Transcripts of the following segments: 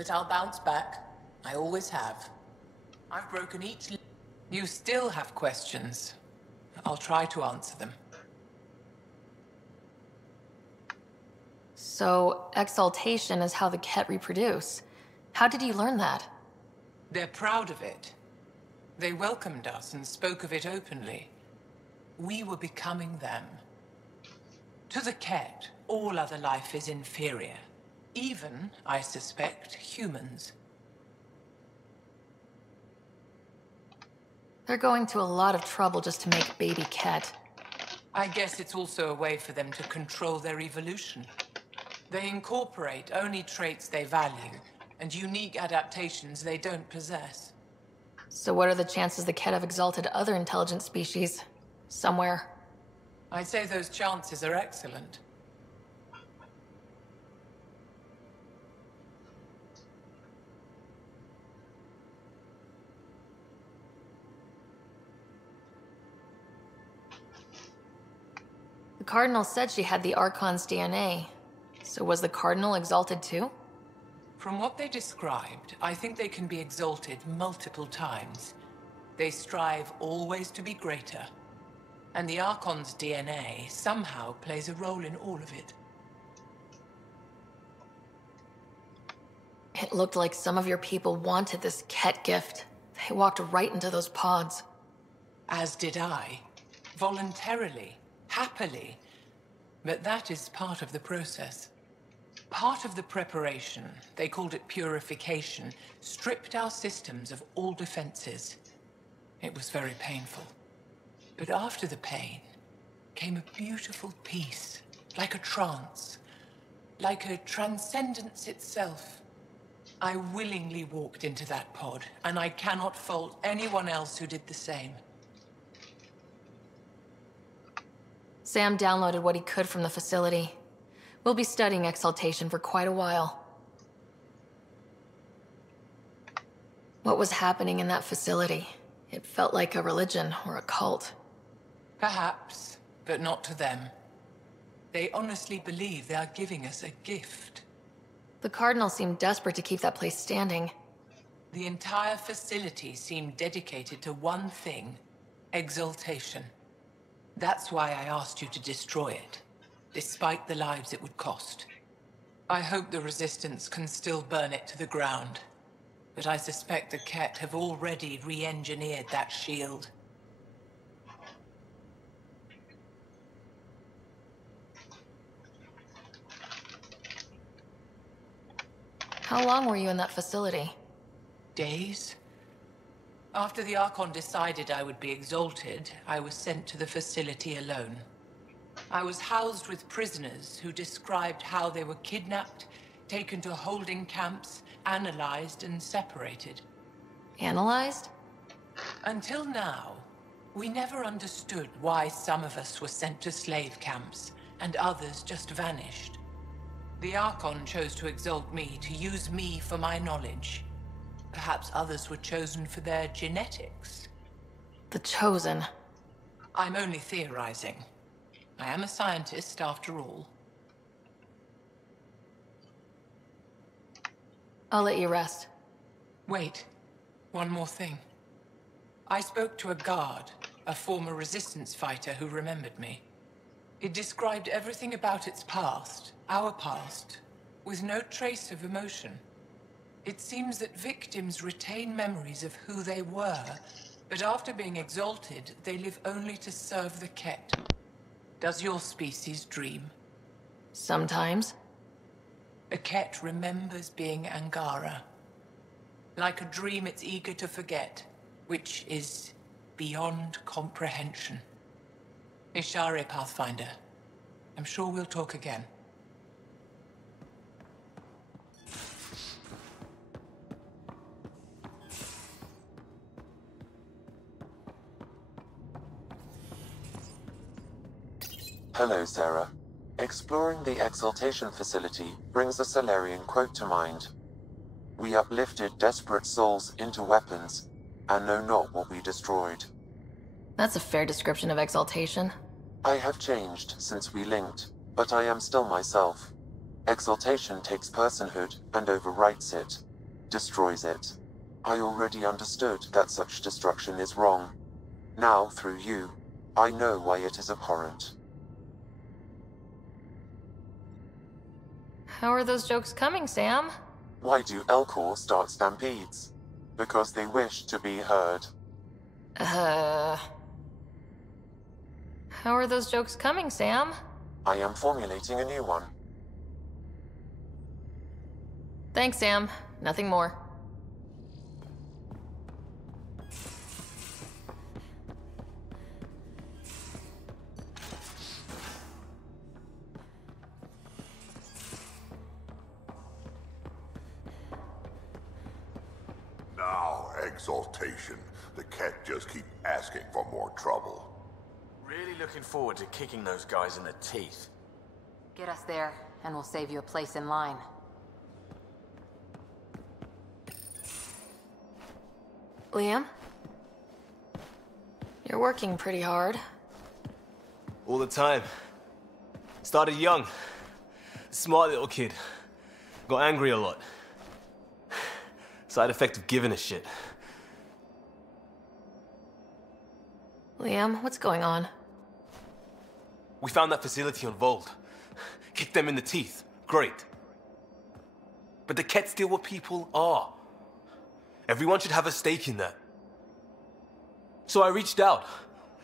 but I'll bounce back. I always have. I've broken each... You still have questions. I'll try to answer them. So, exaltation is how the Ket reproduce. How did you learn that? They're proud of it. They welcomed us and spoke of it openly. We were becoming them. To the Ket, all other life is inferior. Even, I suspect, humans. They're going to a lot of trouble just to make baby Ket. I guess it's also a way for them to control their evolution. They incorporate only traits they value, and unique adaptations they don't possess. So what are the chances the Ket have exalted other intelligent species? Somewhere? I'd say those chances are excellent. The Cardinal said she had the Archon's DNA. So was the Cardinal exalted too? From what they described, I think they can be exalted multiple times. They strive always to be greater. And the Archon's DNA somehow plays a role in all of it. It looked like some of your people wanted this Ket gift. They walked right into those pods. As did I. Voluntarily. Happily. But that is part of the process. Part of the preparation, they called it purification, stripped our systems of all defenses. It was very painful. But after the pain came a beautiful peace, like a trance, like a transcendence itself. I willingly walked into that pod, and I cannot fault anyone else who did the same. Sam downloaded what he could from the facility. We'll be studying exaltation for quite a while. What was happening in that facility? It felt like a religion or a cult. Perhaps, but not to them. They honestly believe they are giving us a gift. The Cardinal seemed desperate to keep that place standing. The entire facility seemed dedicated to one thing: exaltation. That's why I asked you to destroy it, despite the lives it would cost. I hope the Resistance can still burn it to the ground, but I suspect the Ket have already re-engineered that shield. How long were you in that facility? Days? After the Archon decided I would be exalted, I was sent to the facility alone. I was housed with prisoners who described how they were kidnapped, taken to holding camps, analyzed and separated. Analyzed? Until now, we never understood why some of us were sent to slave camps and others just vanished. The Archon chose to exalt me, to use me for my knowledge. Perhaps others were chosen for their genetics. The Chosen. I'm only theorizing. I am a scientist, after all. I'll let you rest. Wait. One more thing. I spoke to a guard, a former Resistance fighter who remembered me. It described everything about its past, our past, with no trace of emotion. It seems that victims retain memories of who they were, but after being exalted, they live only to serve the Ket. Does your species dream? Sometimes. A Ket remembers being Angara. Like a dream it's eager to forget, which is beyond comprehension. Ishare, Pathfinder. I'm sure we'll talk again. Hello, Sarah. Exploring the Exaltation facility brings a Salarian quote to mind. We uplifted desperate souls into weapons, and know not what we destroyed. That's a fair description of exaltation. I have changed since we linked, but I am still myself. Exaltation takes personhood and overwrites it, destroys it. I already understood that such destruction is wrong. Now, through you, I know why it is abhorrent. How are those jokes coming, Sam? Why do Elcor start stampedes? Because they wish to be heard. How are those jokes coming, Sam? I am formulating a new one. Thanks, Sam. Nothing more. Now, exaltation. The cat just keep asking for more trouble. Really looking forward to kicking those guys in the teeth. Get us there, and we'll save you a place in line. Liam? You're working pretty hard. All the time. Started young. Smart little kid. Got angry a lot. Side effect of giving a shit. Liam, what's going on? We found that facility on Vold. Kicked them in the teeth. Great. But the Ket's still what people are. Everyone should have a stake in that. So I reached out,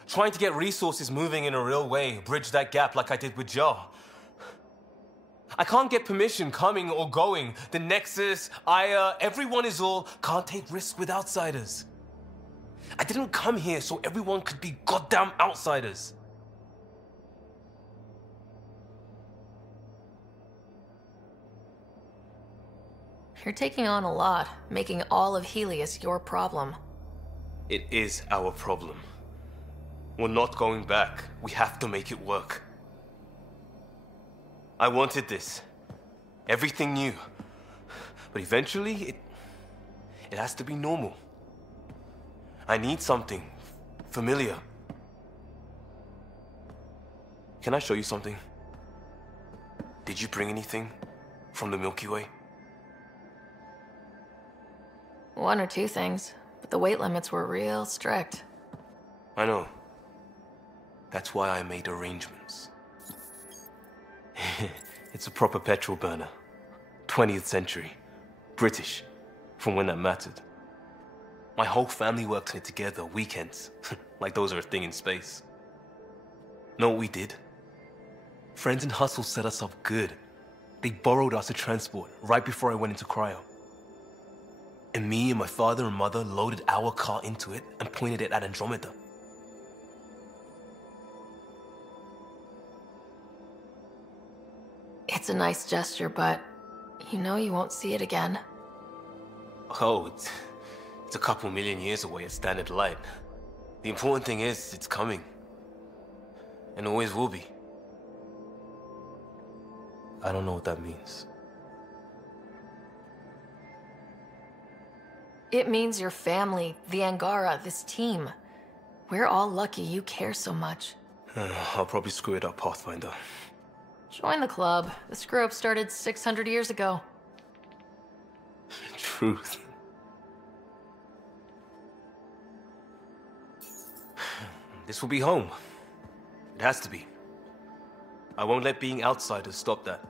trying to get resources moving in a real way, bridge that gap like I did with Jar. I can't get permission coming or going. The Nexus, Aya, everyone is all can't take risks with outsiders. I didn't come here so everyone could be goddamn outsiders. You're taking on a lot, making all of Helios your problem. It is our problem. We're not going back. We have to make it work. I wanted this. Everything new. But eventually, it has to be normal. I need something familiar. Can I show you something? Did you bring anything from the Milky Way? One or two things, but the weight limits were real strict. I know. That's why I made arrangements. It's a proper petrol burner. 20th century. British. From when that mattered. My whole family works on it together, weekends. Like those are a thing in space. Know what we did? Friends in Hustle set us up good. They borrowed us a transport right before I went into cryo. And me and my father and mother loaded our car into it and pointed it at Andromeda. It's a nice gesture, but you know you won't see it again. Oh, it's a couple million years away at standard light. The important thing is, it's coming. And always will be. I don't know what that means. It means your family, the Angara, this team. We're all lucky you care so much. I'll probably screw it up, Pathfinder. Join the club. The screw-up started 600 years ago. Truth. This will be home. It has to be. I won't let being outsiders stop that.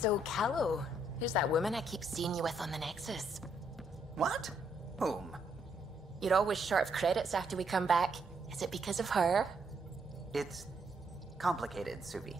So, Callow, who's that woman I keep seeing you with on the Nexus? What? Whom? You're always short of credits after we come back. Is it because of her? It's complicated, Suvi.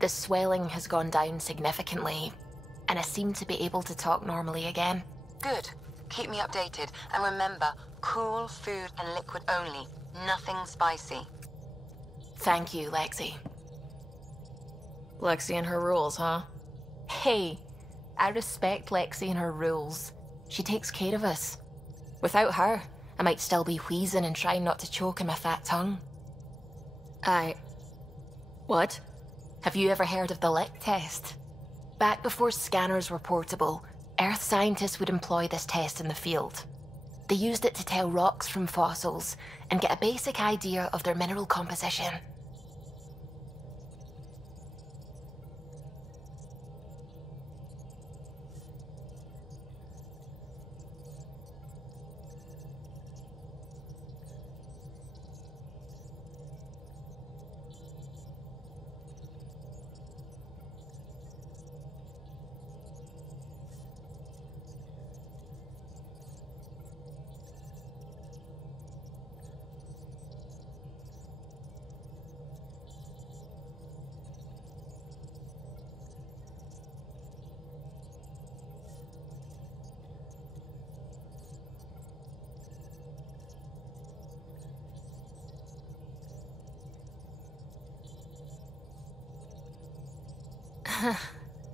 The swelling has gone down significantly, and I seem to be able to talk normally again. Good. Keep me updated. And remember, cool food and liquid only. Nothing spicy. Thank you, Lexi. Lexi and her rules, huh? Hey, I respect Lexi and her rules. She takes care of us. Without her, I might still be wheezing and trying not to choke on my fat tongue. What? Have you ever heard of the lick test? Back before scanners were portable, Earth scientists would employ this test in the field. They used it to tell rocks from fossils and get a basic idea of their mineral composition.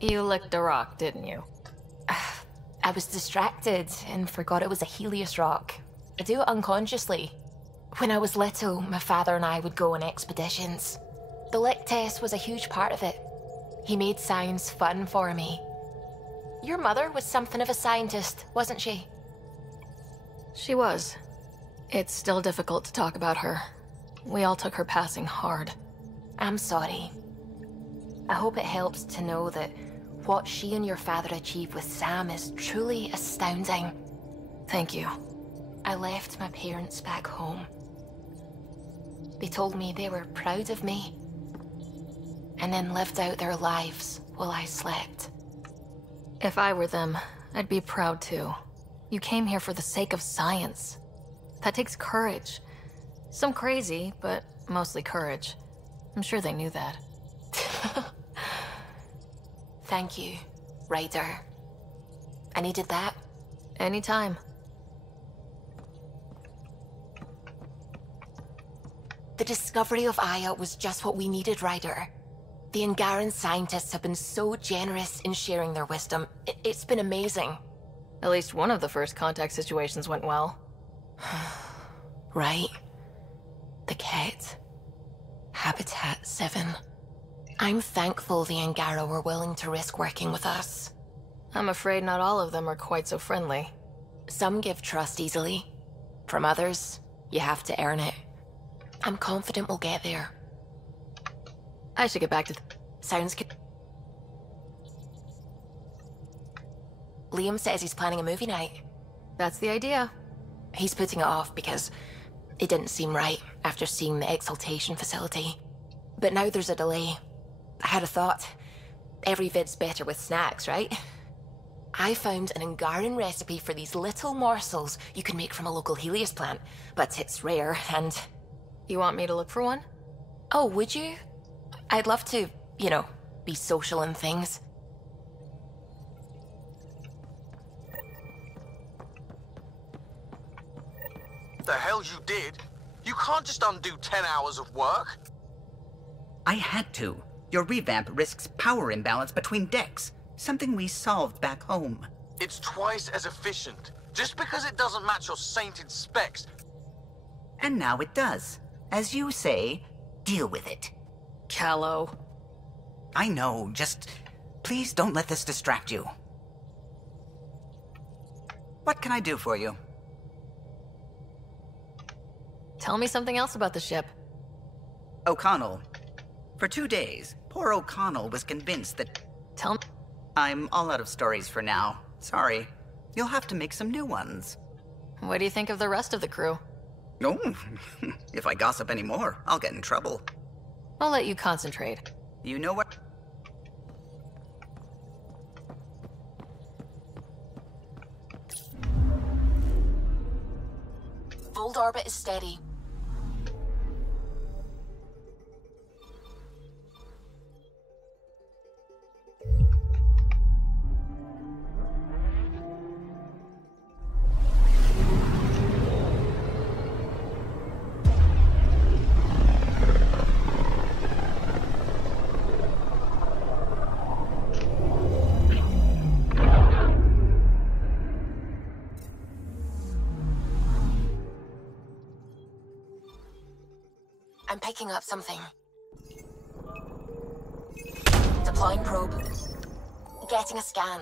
You licked a rock, didn't you? I was distracted and forgot it was a Helios rock. I do it unconsciously. When I was little, my father and I would go on expeditions. The lick test was a huge part of it. He made science fun for me. Your mother was something of a scientist, wasn't she? She was. It's still difficult to talk about her. We all took her passing hard. I'm sorry. I hope it helps to know that what she and your father achieved with Sam is truly astounding. Thank you. I left my parents back home. They told me they were proud of me, and then lived out their lives while I slept. If I were them, I'd be proud too. You came here for the sake of science. That takes courage. Some crazy, but mostly courage. I'm sure they knew that. Thank you, Ryder. I needed that. Anytime. The discovery of Aya was just what we needed, Ryder. The Angaran scientists have been so generous in sharing their wisdom. It's been amazing. At least one of the first contact situations went well. Right. The Ket. Habitat 7. I'm thankful the Angara were willing to risk working with us. I'm afraid not all of them are quite so friendly. Some give trust easily. From others, you have to earn it. I'm confident we'll get there. I should get back to Sounds good. Liam says he's planning a movie night. That's the idea. He's putting it off because it didn't seem right after seeing the exaltation facility. But now there's a delay. I had a thought. Every vid's better with snacks, right? I found an Angaran recipe for these little morsels you can make from a local Helios plant, but it's rare and... You want me to look for one? Oh, would you? I'd love to, you know, be social and things. The hell you did? You can't just undo 10 hours of work. I had to. Your revamp risks power imbalance between decks, something we solved back home. It's twice as efficient. Just because it doesn't match your sainted specs. And now it does. As you say, deal with it. Callow. I know, just please don't let this distract you. What can I do for you? Tell me something else about the ship. O'Connell. For 2 days, poor O'Connell was convinced that... Tell me... I'm all out of stories for now. Sorry. You'll have to make some new ones. What do you think of the rest of the crew? Oh, if I gossip anymore, I'll get in trouble. I'll let you concentrate. You know what? Fold orbit is steady. I'm picking up something. Deploying probe. Getting a scan.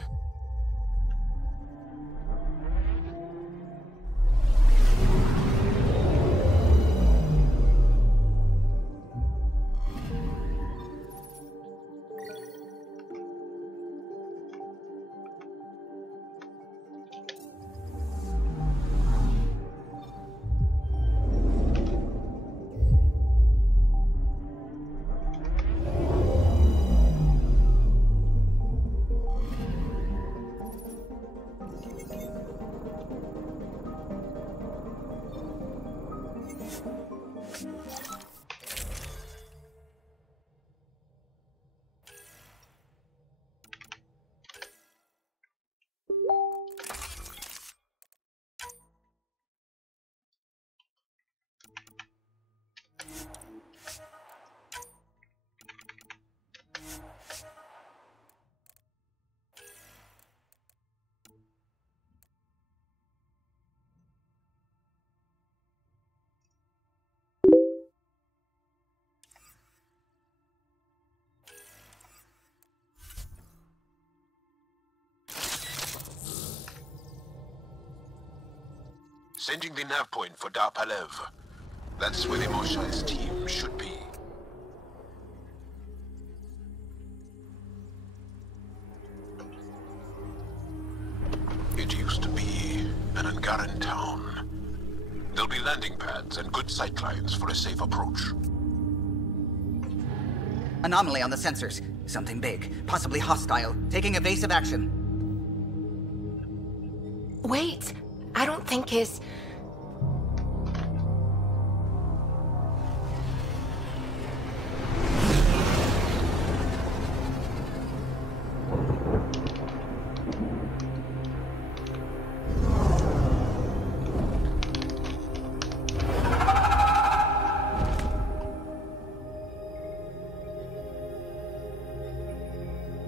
Sending the nav point for Darpalev. That's where the Mosha's team should be. It used to be an Angaran town. There'll be landing pads and good sightlines for a safe approach. Anomaly on the sensors. Something big, possibly hostile, taking evasive action. Wait, I don't think it's...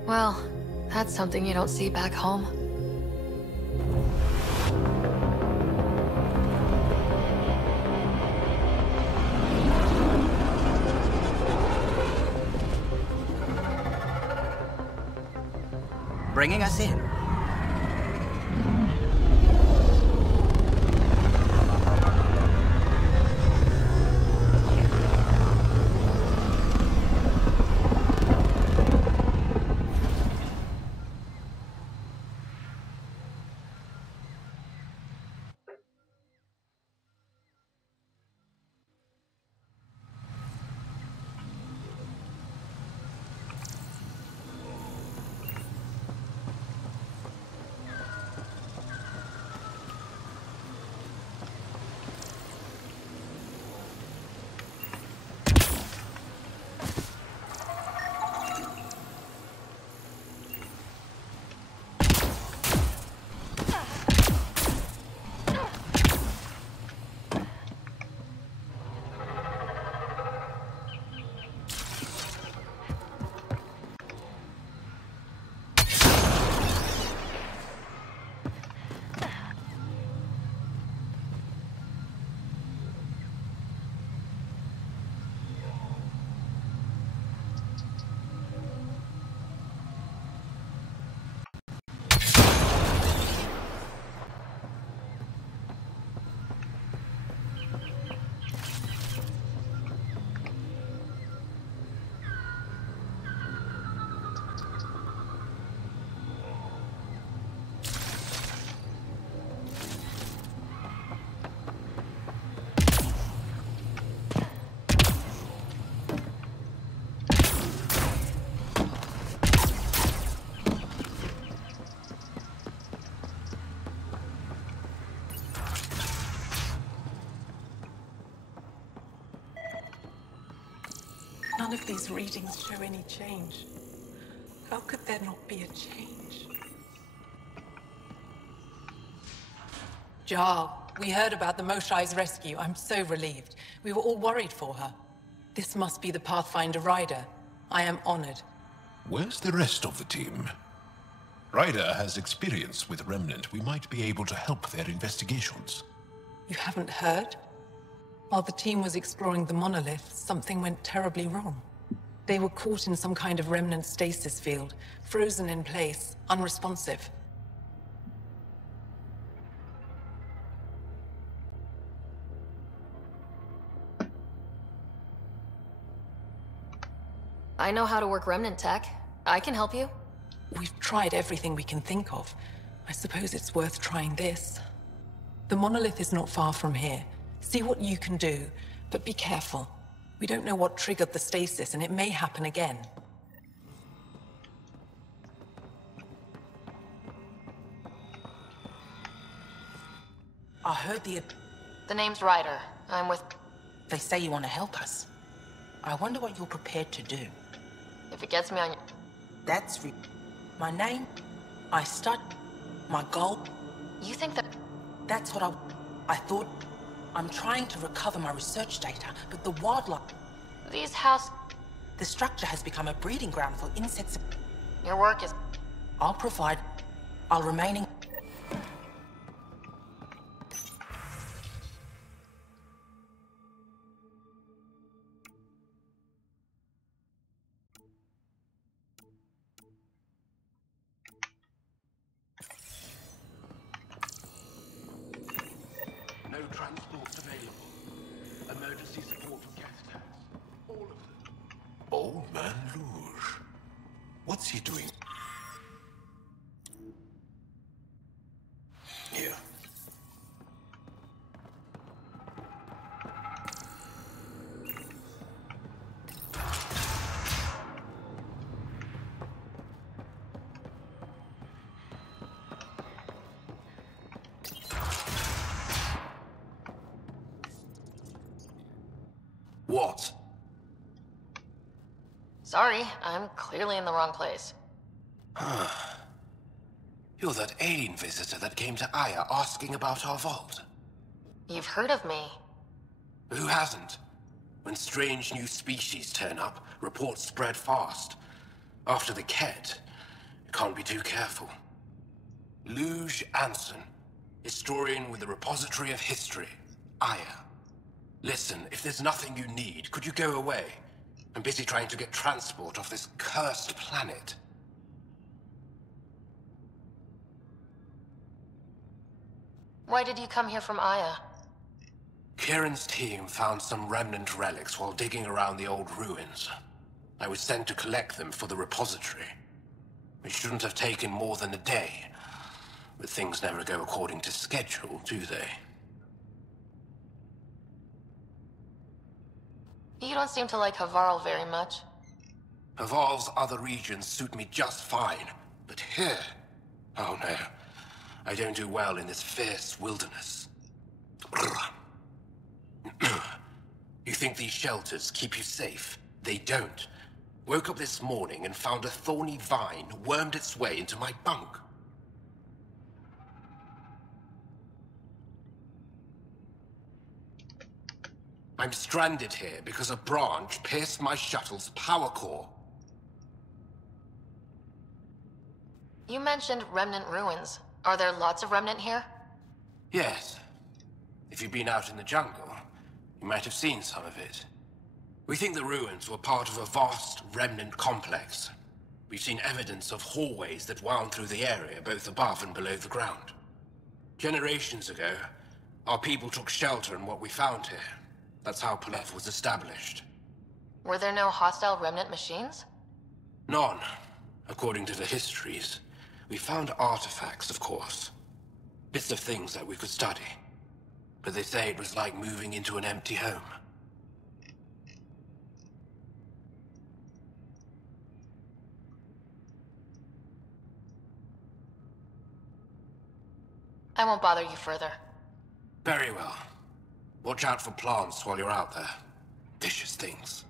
Well, that's something you don't see back home. Bringing us in. None of these readings show any change. How could there not be a change? Jar, we heard about the Moshai's rescue. I'm so relieved. We were all worried for her. This must be the Pathfinder Ryder. I am honored. Where's the rest of the team? Ryder has experience with Remnant. We might be able to help their investigations. You haven't heard? While the team was exploring the monolith, something went terribly wrong. They were caught in some kind of Remnant stasis field, frozen in place, unresponsive. I know how to work Remnant tech. I can help you. We've tried everything we can think of. I suppose it's worth trying this. The monolith is not far from here. See what you can do, but be careful. We don't know what triggered the stasis, and it may happen again. I heard The name's Ryder. I'm with... They say you want to help us. I wonder what you're prepared to do. If it gets me on... That's my name, my stud, my goal. You think that... That's what I thought. I'm trying to recover my research data, but the wildlife... These house... The structure has become a breeding ground for insects. Your work is... I'll provide... I'll remain in... No transports available. Emergency support for gas tanks. All of them. Old man Luge. What's he doing? Here. What? Sorry, I'm clearly in the wrong place. You're that alien visitor that came to Aya asking about our vault. You've heard of me. Who hasn't? When strange new species turn up, reports spread fast. After the Ket, you can't be too careful. Luge Anson, historian with the Repository of History, Aya. Listen, if there's nothing you need, could you go away? I'm busy trying to get transport off this cursed planet. Why did you come here from Aya? Kieran's team found some remnant relics while digging around the old ruins. I was sent to collect them for the repository. It shouldn't have taken more than a day. But things never go according to schedule, do they? You don't seem to like Havarl very much. Havarl's other regions suit me just fine. But here... Oh no. I don't do well in this fierce wilderness. You think these shelters keep you safe? They don't. Woke up this morning and found a thorny vine wormed its way into my bunk. I'm stranded here because a branch pierced my shuttle's power core. You mentioned Remnant ruins. Are there lots of Remnant here? Yes. If you've been out in the jungle, you might have seen some of it. We think the ruins were part of a vast Remnant complex. We've seen evidence of hallways that wound through the area, both above and below the ground. Generations ago, our people took shelter in what we found here. That's how Palef was established. Were there no hostile Remnant machines? None, according to the histories. We found artifacts, of course. Bits of things that we could study. But they say it was like moving into an empty home. I won't bother you further. Very well. Watch out for plants while you're out there. Vicious things.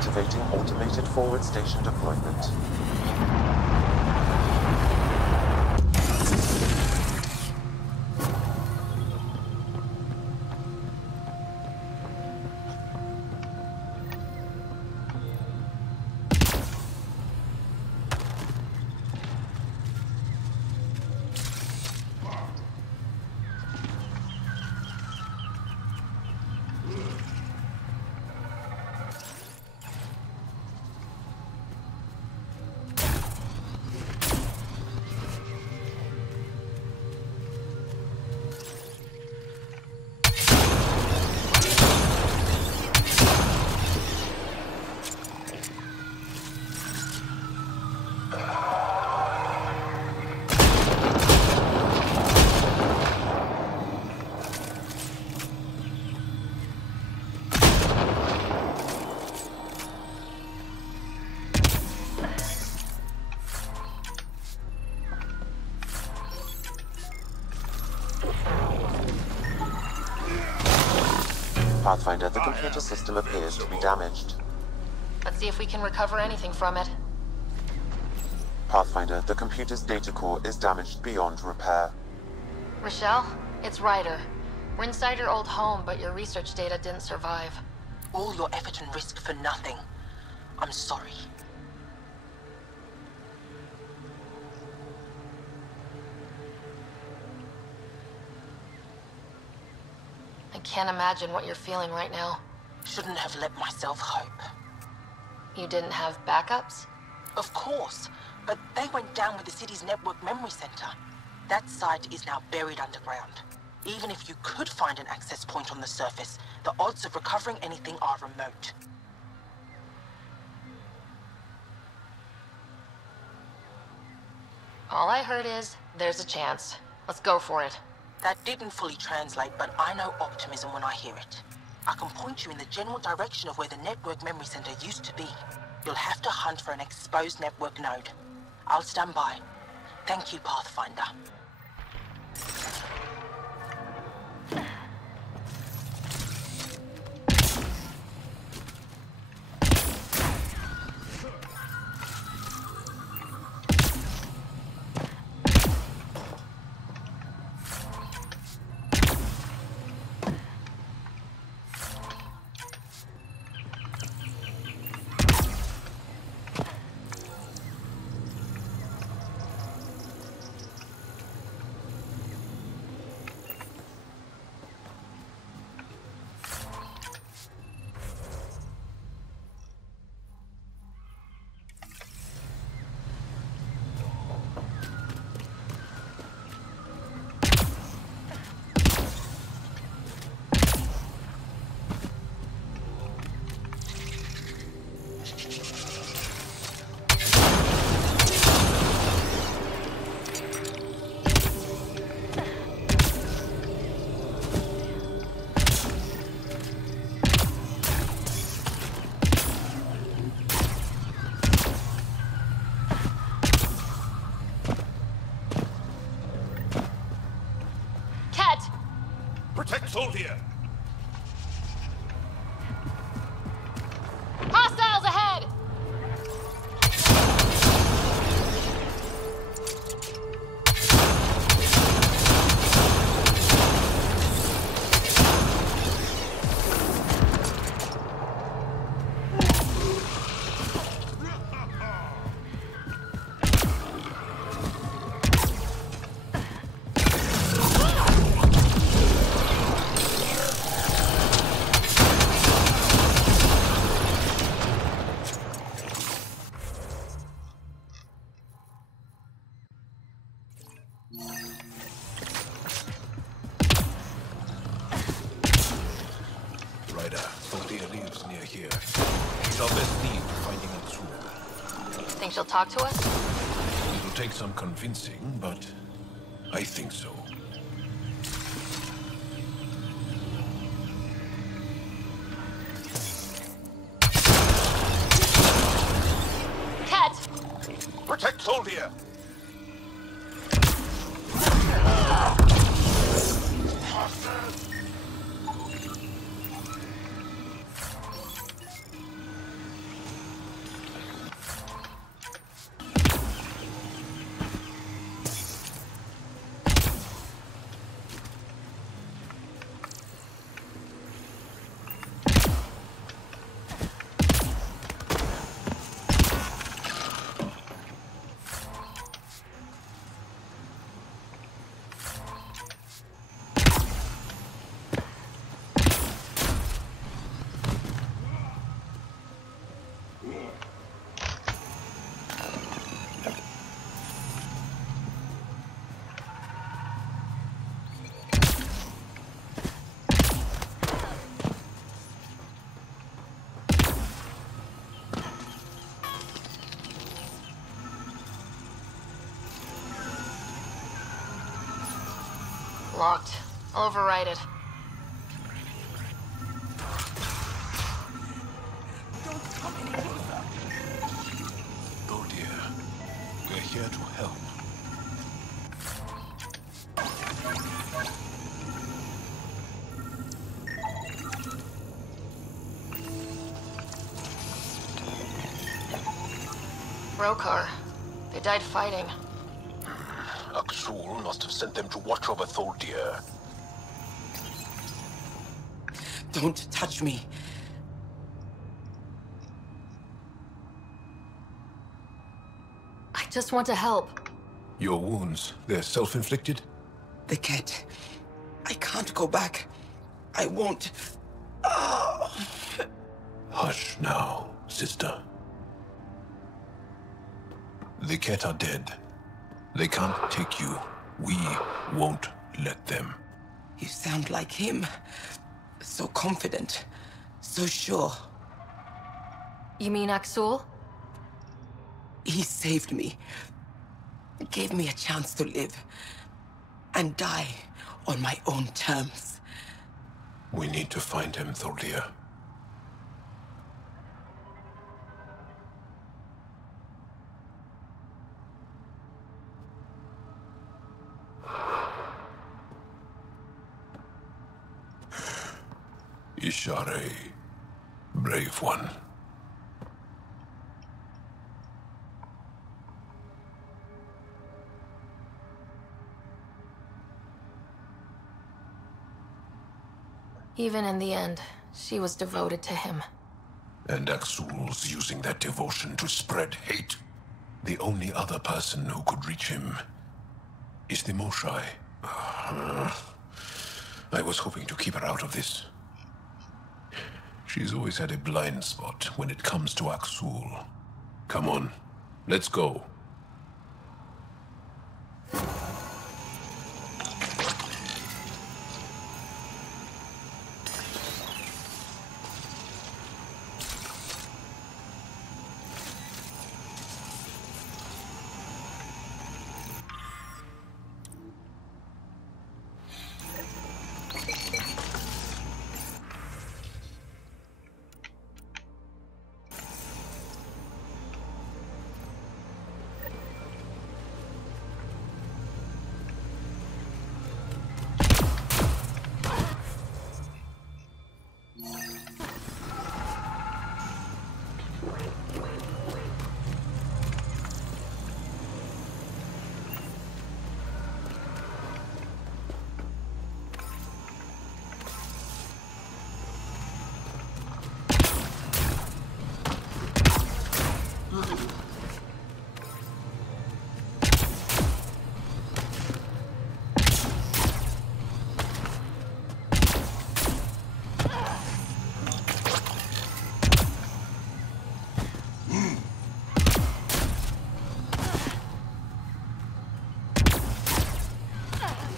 Activating automated forward station deployment. Pathfinder, the computer system appears to be damaged. Let's see if we can recover anything from it. Pathfinder, the computer's data core is damaged beyond repair. Rochelle, it's Ryder. We're inside your old home, but your research data didn't survive. All your effort and risk for nothing. I'm sorry. I can't imagine what you're feeling right now. Shouldn't have let myself hope. You didn't have backups? Of course, but they went down with the city's network memory center. That site is now buried underground. Even if you could find an access point on the surface, the odds of recovering anything are remote. All I heard is, there's a chance. Let's go for it. That didn't fully translate, but I know optimism when I hear it. I can point you in the general direction of where the network memory center used to be. You'll have to hunt for an exposed network node. I'll stand by. Thank you, Pathfinder. Soldier! Hostiles ahead! She'll talk to us? It'll take some convincing, but I think so. Cat! Protect Soldier! Locked. I'll override it. Don't come any closer. Oh dear. We're here to help. Brokar. They died fighting. Aksul must have sent them to watch over Thuldir. Don't touch me. I just want to help. Your wounds, they're self-inflicted? The cat. I can't go back. I won't. Oh. Hush now, sister. The Ket are dead. They can't take you. We won't let them. You sound like him. So confident. So sure. You mean Aksul? He saved me. Gave me a chance to live. And die on my own terms. We need to find him, Thuldir. Ishare, brave one. Even in the end, she was devoted to him. And Aksul's using that devotion to spread hate. The only other person who could reach him is the Moshai. I was hoping to keep her out of this. She's always had a blind spot when it comes to Aksul. Come on, let's go.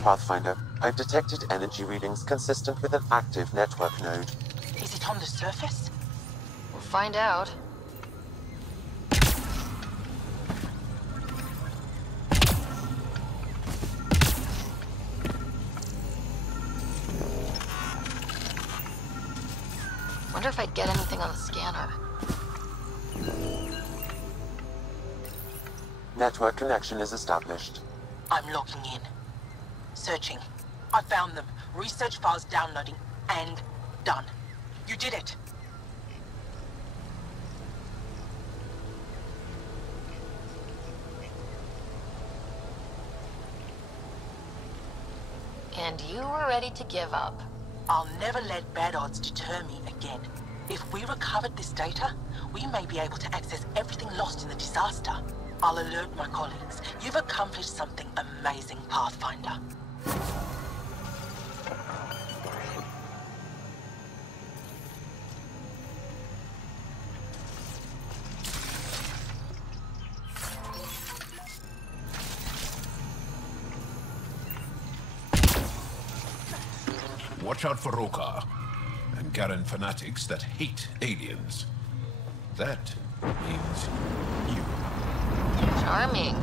Pathfinder, I've detected energy readings consistent with an active network node. Is it on the surface? We'll find out. Wonder if I'd get anything on the scanner. Network connection is established. I'm logging in. Searching. I found them. Research files downloading and done. You did it. And you were ready to give up. I'll never let bad odds deter me again. If we recovered this data, we may be able to access everything lost in the disaster. I'll alert my colleagues. You've accomplished something amazing, Pathfinder. Watch out for Rokar and Garen fanatics that hate aliens. That means you. Charming.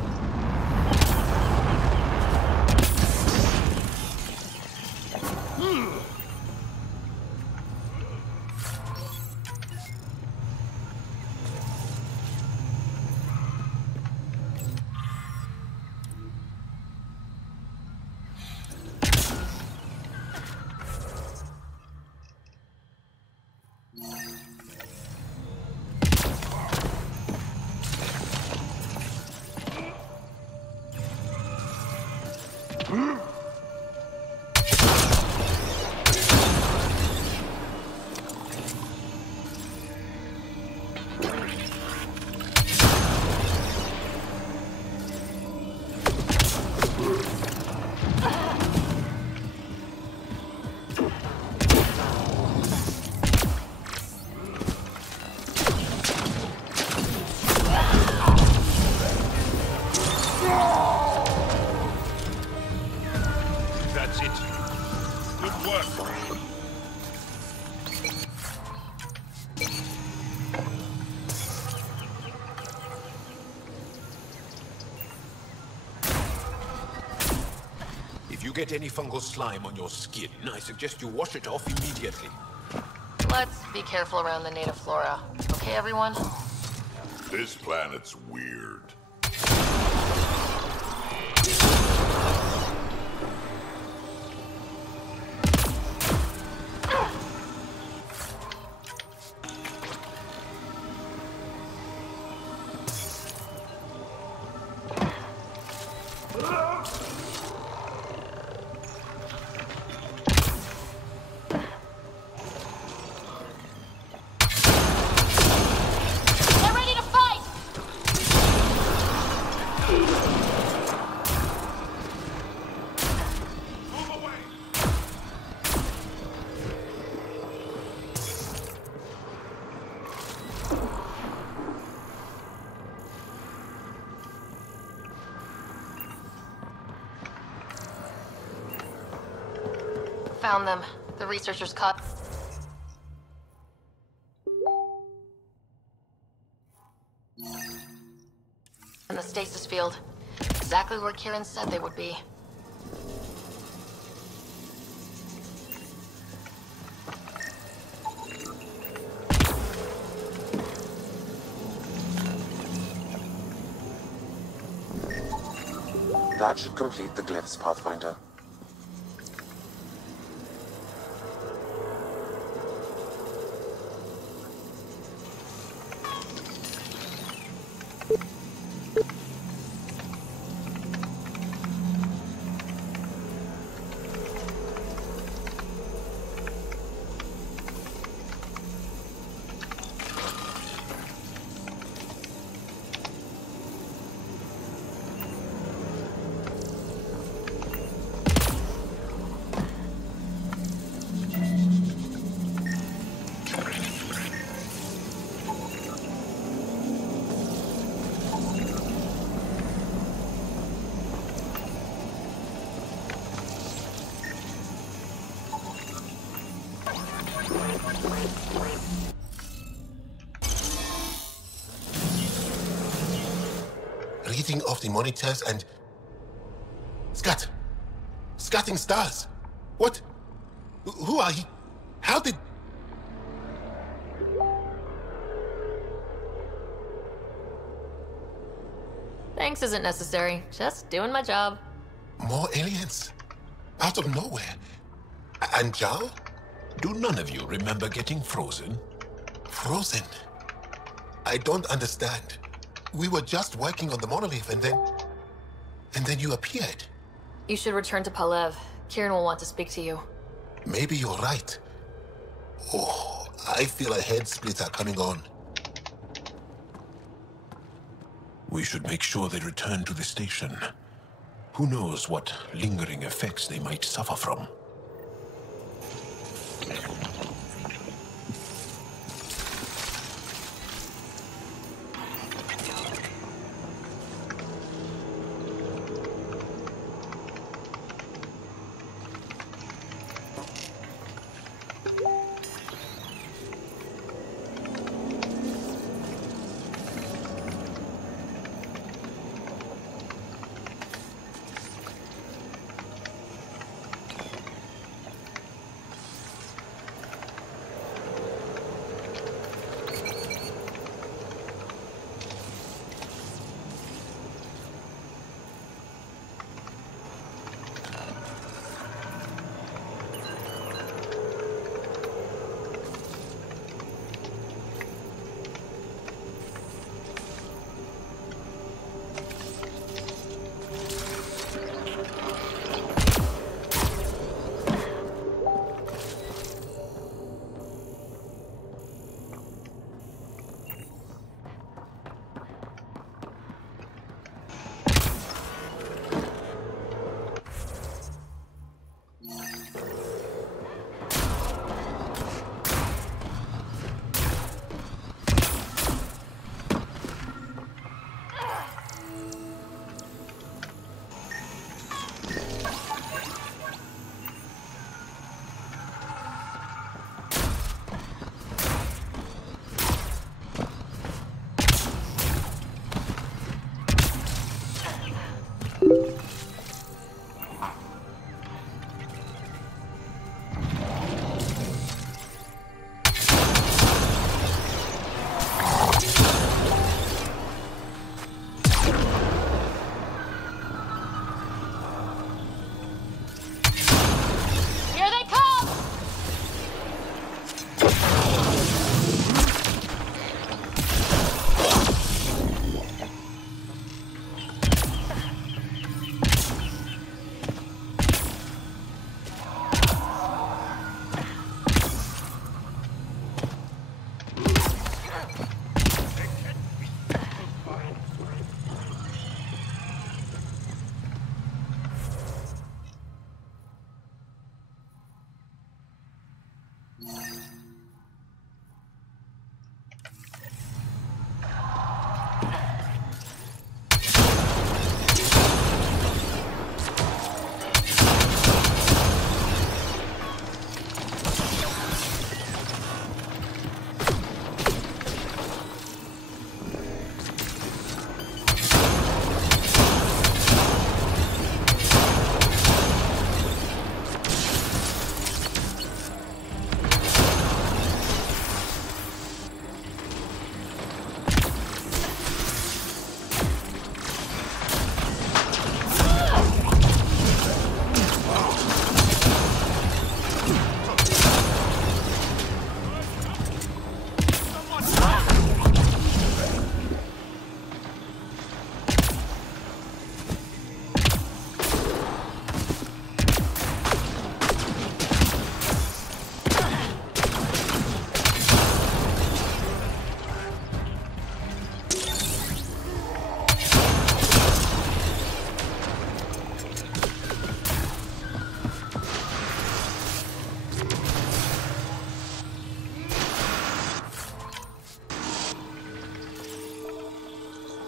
If you get any fungal slime on your skin, I suggest you wash it off immediately. Let's be careful around the native flora. Okay, everyone? This planet's weird. Found them. The researchers caught. In the stasis field. Exactly where Kieran said they would be. That should complete the glyphs, Pathfinder. Reading of the monitors and... Scatting stars. What? Who are he? How did... Thanks isn't necessary. Just doing my job. More aliens? Out of nowhere? And Zhao? Do none of you remember getting frozen? Frozen? I don't understand. We were just working on the monolith and then you appeared. You should return to Palev. Kieran will want to speak to you. Maybe you're right. Oh, I feel a head splitter coming on. We should make sure they return to the station. Who knows what lingering effects they might suffer from.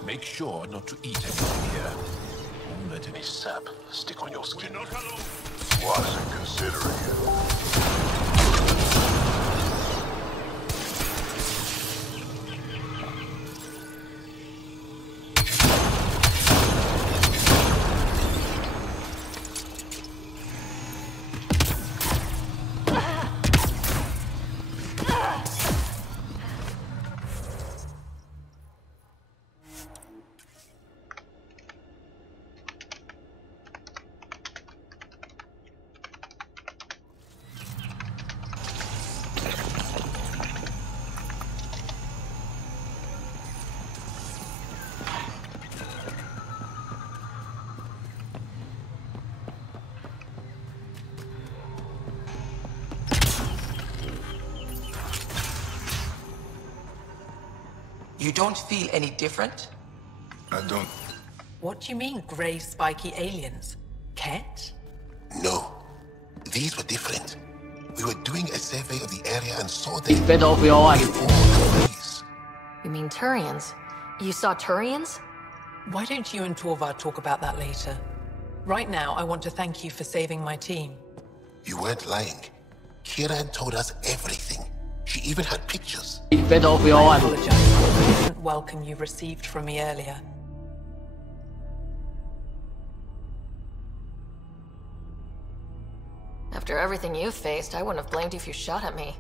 Make sure not to eat anything here. Don't let any sap stick on your skin. Wasn't considering it. You don't feel any different? I don't... What do you mean, grey spiky aliens? Ket? No. These were different. We were doing a survey of the area and saw them. You mean Turians? You saw Turians? Why don't you and Torvald talk about that later? Right now, I want to thank you for saving my team. You weren't lying. Kira told us everything. She even had pictures. I apologize for the different welcome you received from me earlier. After everything you've faced, I wouldn't have blamed you if you shot at me.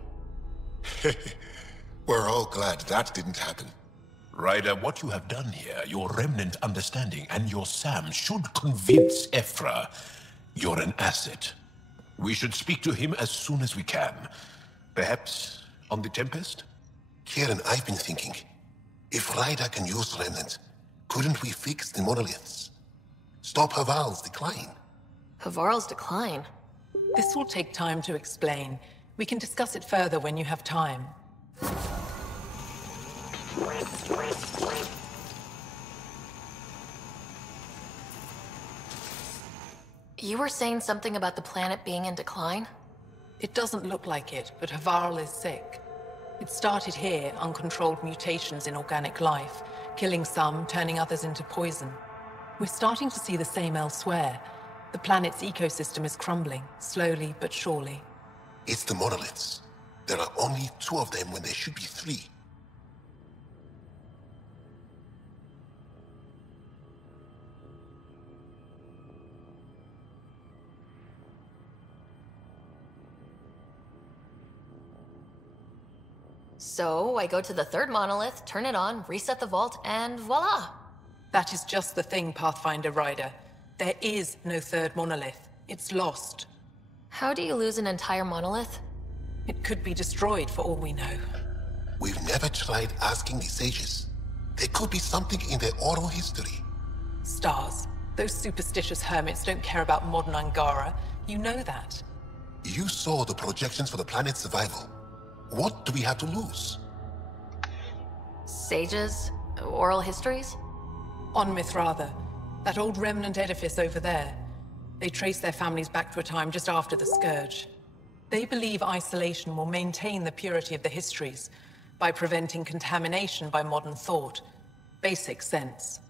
We're all glad that didn't happen. Ryder, what you have done here, your remnant understanding and your SAM should convince Ephra you're an asset. We should speak to him as soon as we can. Perhaps on the Tempest? Kieran, I've been thinking. If Ryder can use remnant, couldn't we fix the monoliths? Stop Haval's decline? Havarl's decline? This will take time to explain. We can discuss it further when you have time. You were saying something about the planet being in decline? It doesn't look like it, but Havarl is sick. It started here, uncontrolled mutations in organic life, killing some, turning others into poison. We're starting to see the same elsewhere. The planet's ecosystem is crumbling, slowly but surely. It's the monoliths. There are only 2 of them when there should be 3. So, I go to the 3rd monolith, turn it on, reset the vault, and voila! That is just the thing, Pathfinder Ryder. There is no 3rd monolith. It's lost. How do you lose an entire monolith? It could be destroyed for all we know. We've never tried asking the sages. There could be something in their oral history. Stars. Those superstitious hermits don't care about modern Angara. You know that. You saw the projections for the planet's survival. What do we have to lose? Sages? Oral histories? On Mithratha. That old remnant edifice over there. They trace their families back to a time just after the Scourge. They believe isolation will maintain the purity of the histories by preventing contamination by modern thought. Basic sense.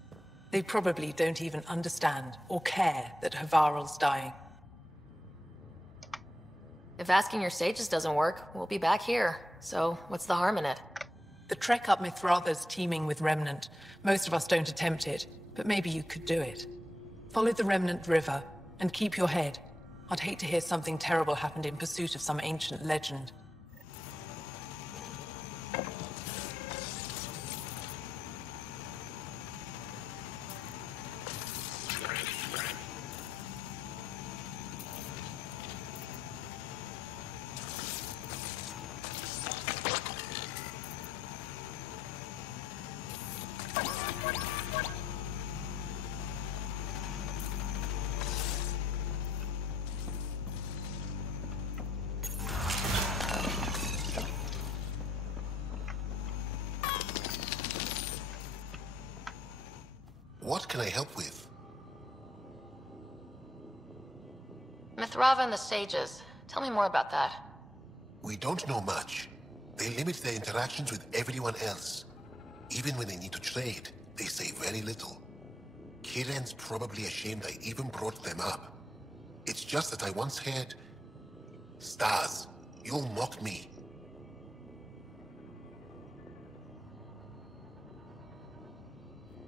They probably don't even understand or care that Havarl's dying. If asking your sages doesn't work, we'll be back here. So, what's the harm in it? The trek up Mithratha's teeming with Remnant. Most of us don't attempt it, but maybe you could do it. Follow the Remnant River, and keep your head. I'd hate to hear something terrible happened in pursuit of some ancient legend. What can I help with? Mithratha and the sages. Tell me more about that. We don't know much. They limit their interactions with everyone else. Even when they need to trade, They say very little. Kieran's probably ashamed I even brought them up. It's just that I once heard... Stars, you mocked me.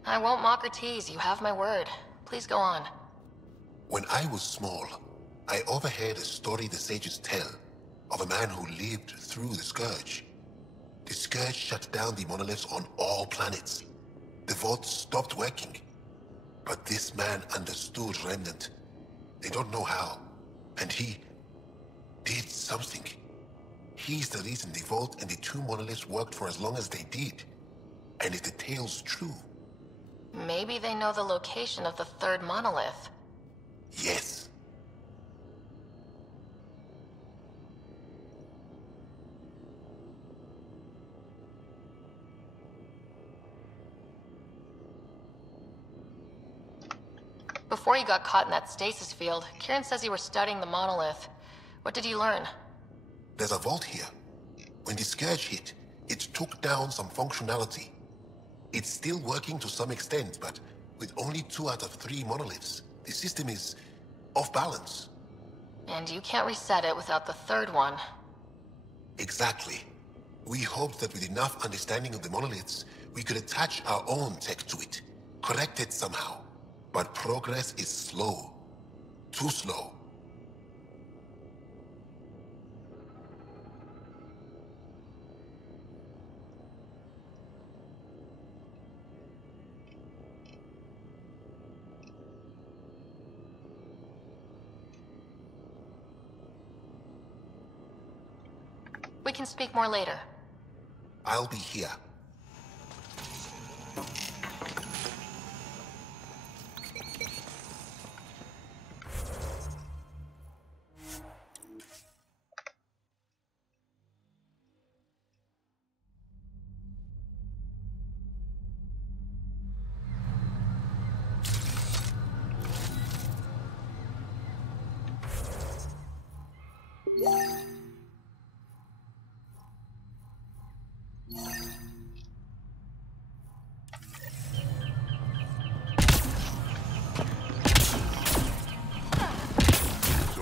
I won't mock or tease, you have my word. Please go on. When I was small, I overheard a story the sages tell of a man who lived through the Scourge. The Scourge shut down the monoliths on all planets. The vaults stopped working. But this man understood Remnant. They don't know how. And he did something. He's the reason the vault and the two monoliths worked for as long as they did. And if the tale's true... Maybe they know the location of the third monolith. Yes. Before you got caught in that stasis field, Kieran says you were studying the monolith. What did you learn? There's a vault here. When the Scourge hit, it took down some functionality. It's still working to some extent, but with only 2 out of 3 monoliths, the system is off balance. And you can't reset it without the third one. Exactly. We hoped that with enough understanding of the monoliths, we could attach our own tech to it, correct it somehow. But progress is slow. Too slow. We can speak more later. I'll be here.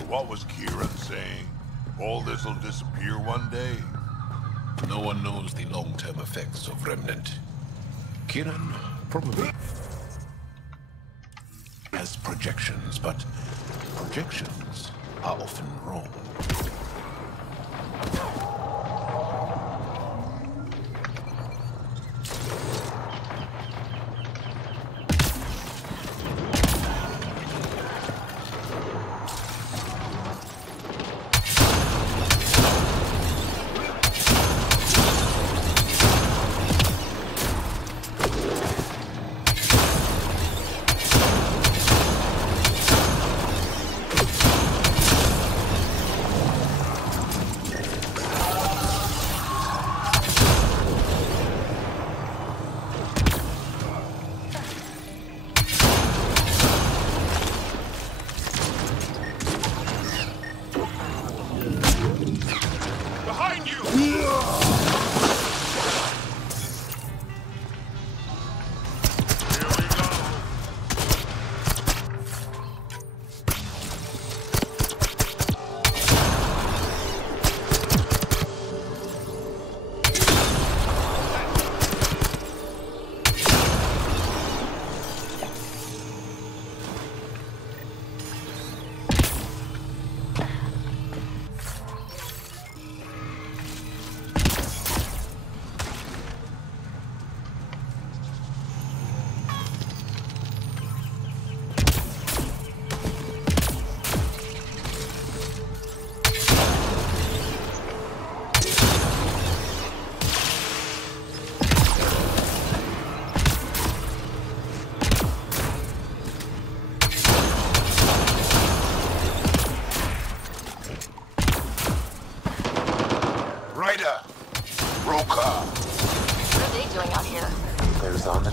What was Kieran saying? All this'll disappear one day? No one knows the long-term effects of Remnant. Kieran probably has projections, but projections are often wrong.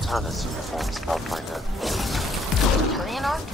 Thomas uniforms about my head. Korean art?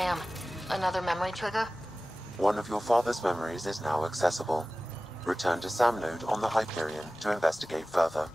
Damn. Another memory trigger? One of your father's memories is now accessible. Return to Sam Node on the Hyperion to investigate further.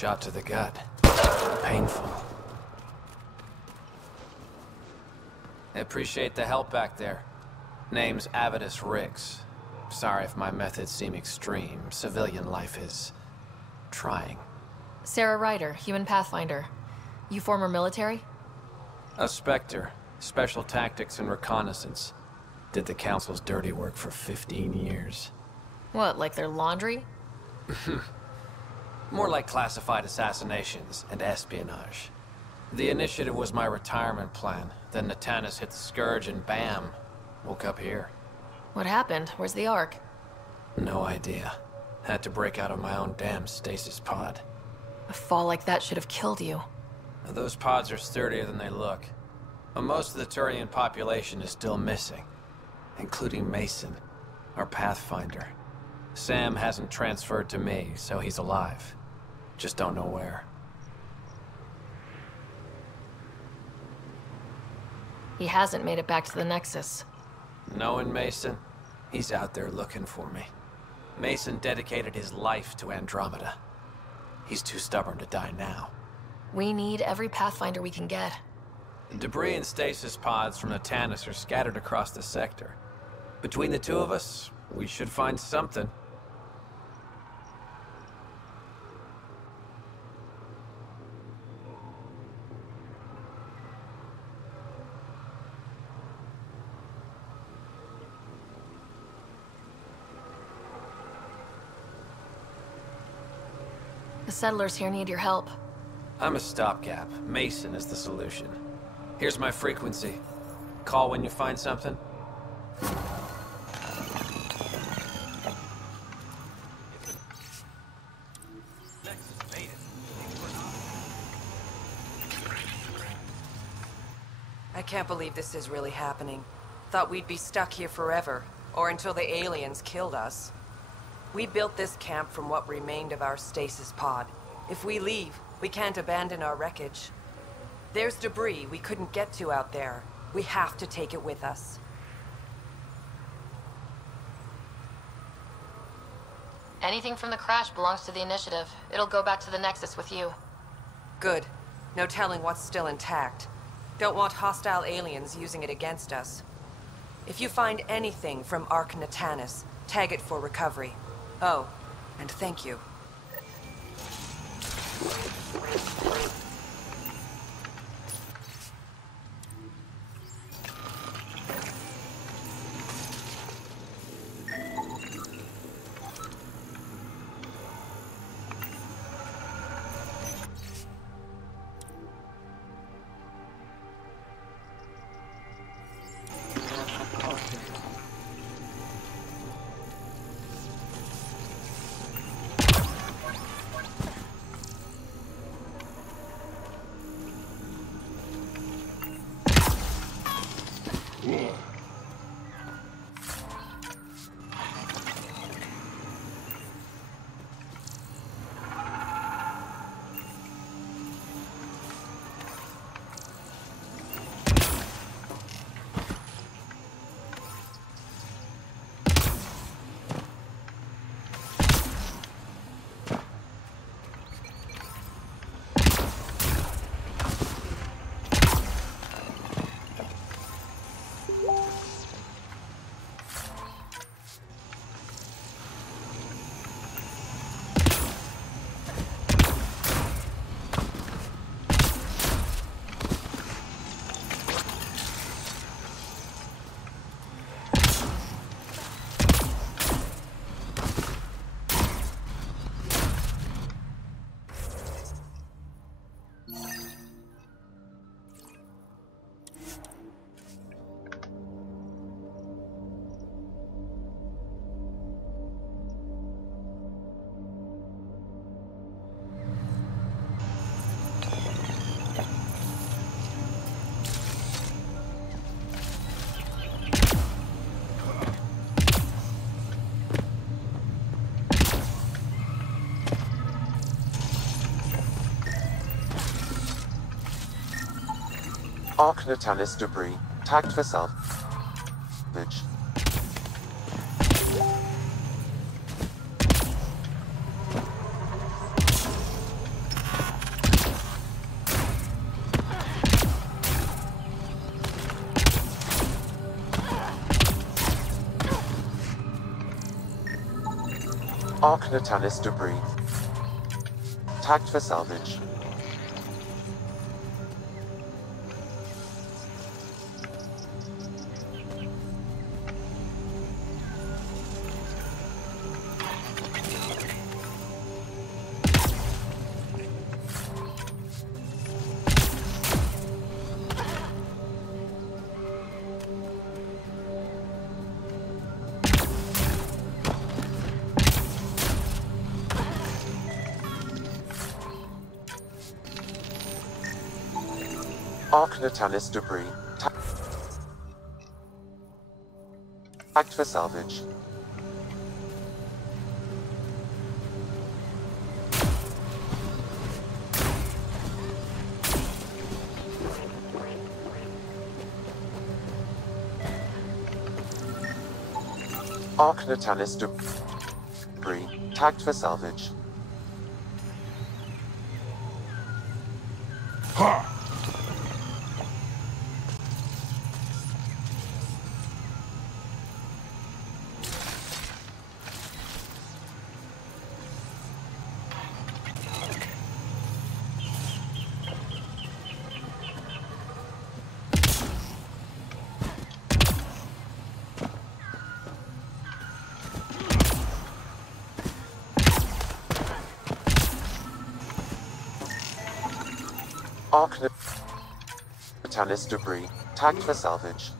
Shot to the gut. Painful. I appreciate the help back there. Name's Avidus Rix. Sorry if my methods seem extreme. Civilian life is... trying. Sarah Ryder, human pathfinder. You former military? A Spectre. Special tactics and reconnaissance. Did the Council's dirty work for 15 years. What, like their laundry? More like classified assassinations and espionage. The initiative was my retirement plan. Then Natanis hit the Scourge and bam, woke up here. What happened? Where's the Ark? No idea. Had to break out of my own damn stasis pod. A fall like that should have killed you. Those pods are sturdier than they look. But most of the Turian population is still missing, including Mason, our pathfinder. Sam hasn't transferred to me, so he's alive. Just don't know where. He hasn't made it back to the Nexus. Knowing Mason, he's out there looking for me. Mason dedicated his life to Andromeda. He's too stubborn to die now. We need every Pathfinder we can get. Debris and stasis pods from Natanis are scattered across the sector. Between the two of us, we should find something. The settlers here need your help. I'm a stopgap. Mason is the solution. Here's my frequency. Call when you find something. I can't believe this is really happening. Thought we'd be stuck here forever, or until the aliens killed us. We built this camp from what remained of our stasis pod. If we leave, we can't abandon our wreckage. There's debris we couldn't get to out there. We have to take it with us. Anything from the crash belongs to the Initiative. It'll go back to the Nexus with you. Good. No telling what's still intact. Don't want hostile aliens using it against us. If you find anything from Ark Natanis, tag it for recovery. Oh, and thank you. Arc Natalis debris, tagged for salvage. Arc Natalis debris, tagged for salvage. Arc Natalis debris, tagged for salvage. Arc Natalis debris, tagged for salvage. Ha! Arc Natalis debris, tagged for salvage.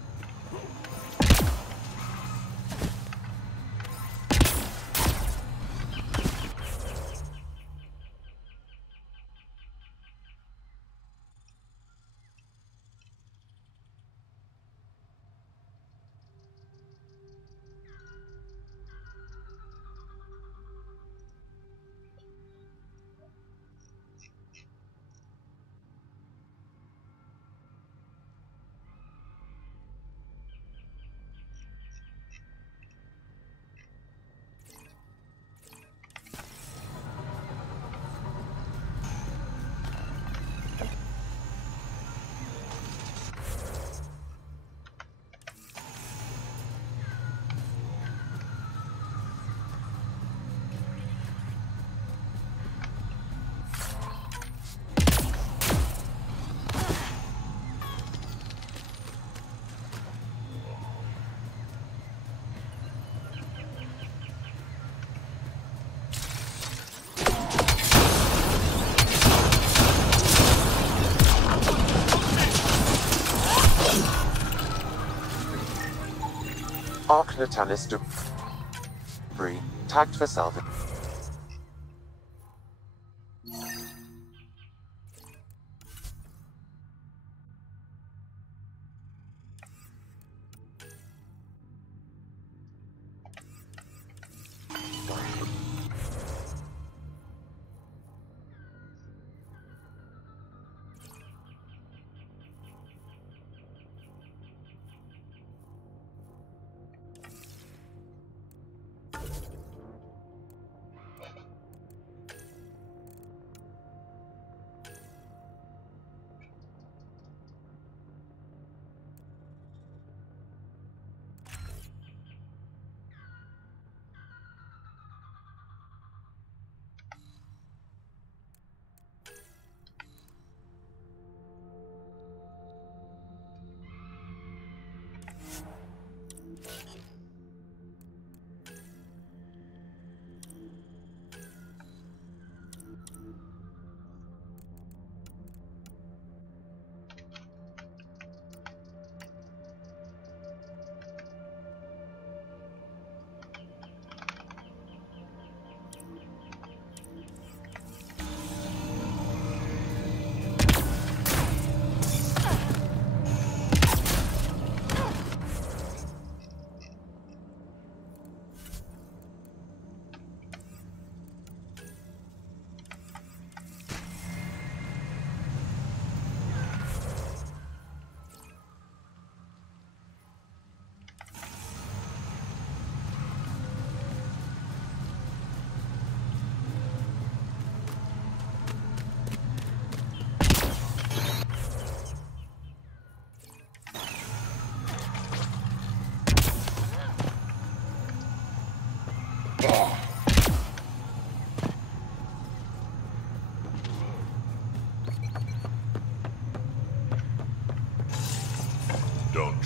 Arc Natalis debris, tagged for salvage.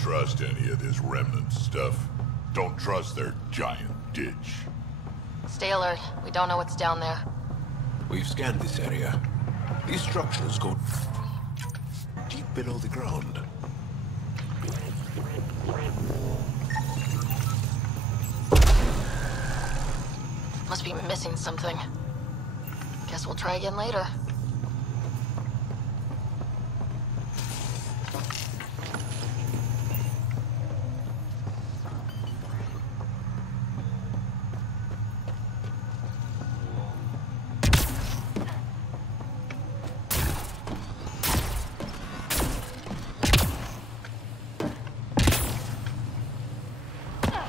trust any of this remnant stuff. Don't trust their giant ditch. Stay alert. We don't know what's down there. We've scanned this area. These structures go deep below the ground. Must be missing something. Guess we'll try again later.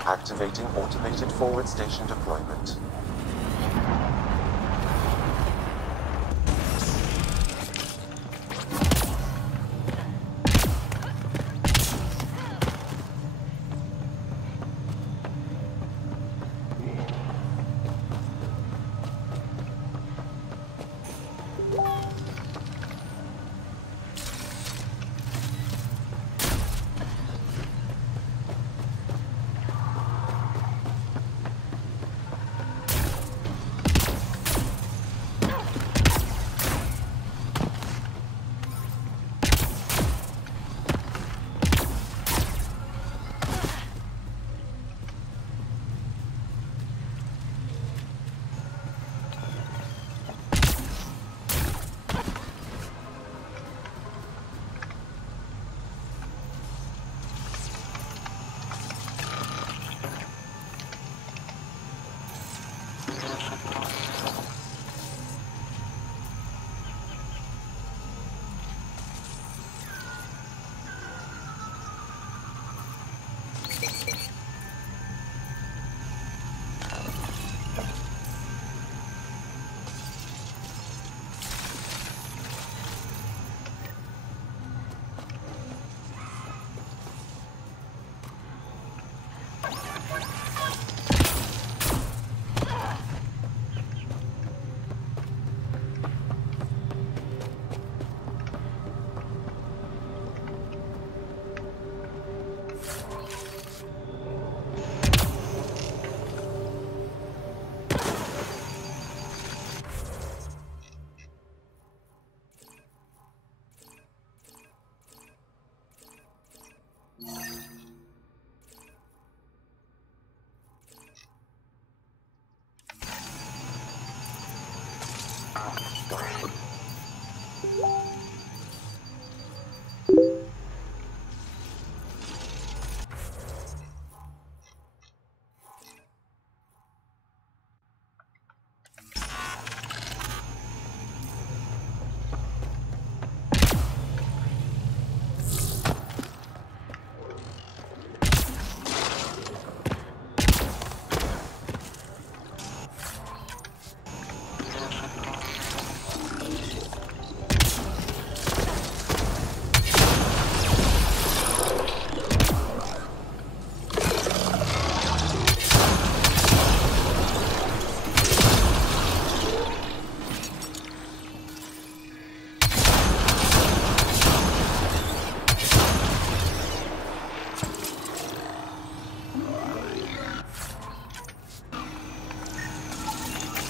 Activating automated forward station deployment.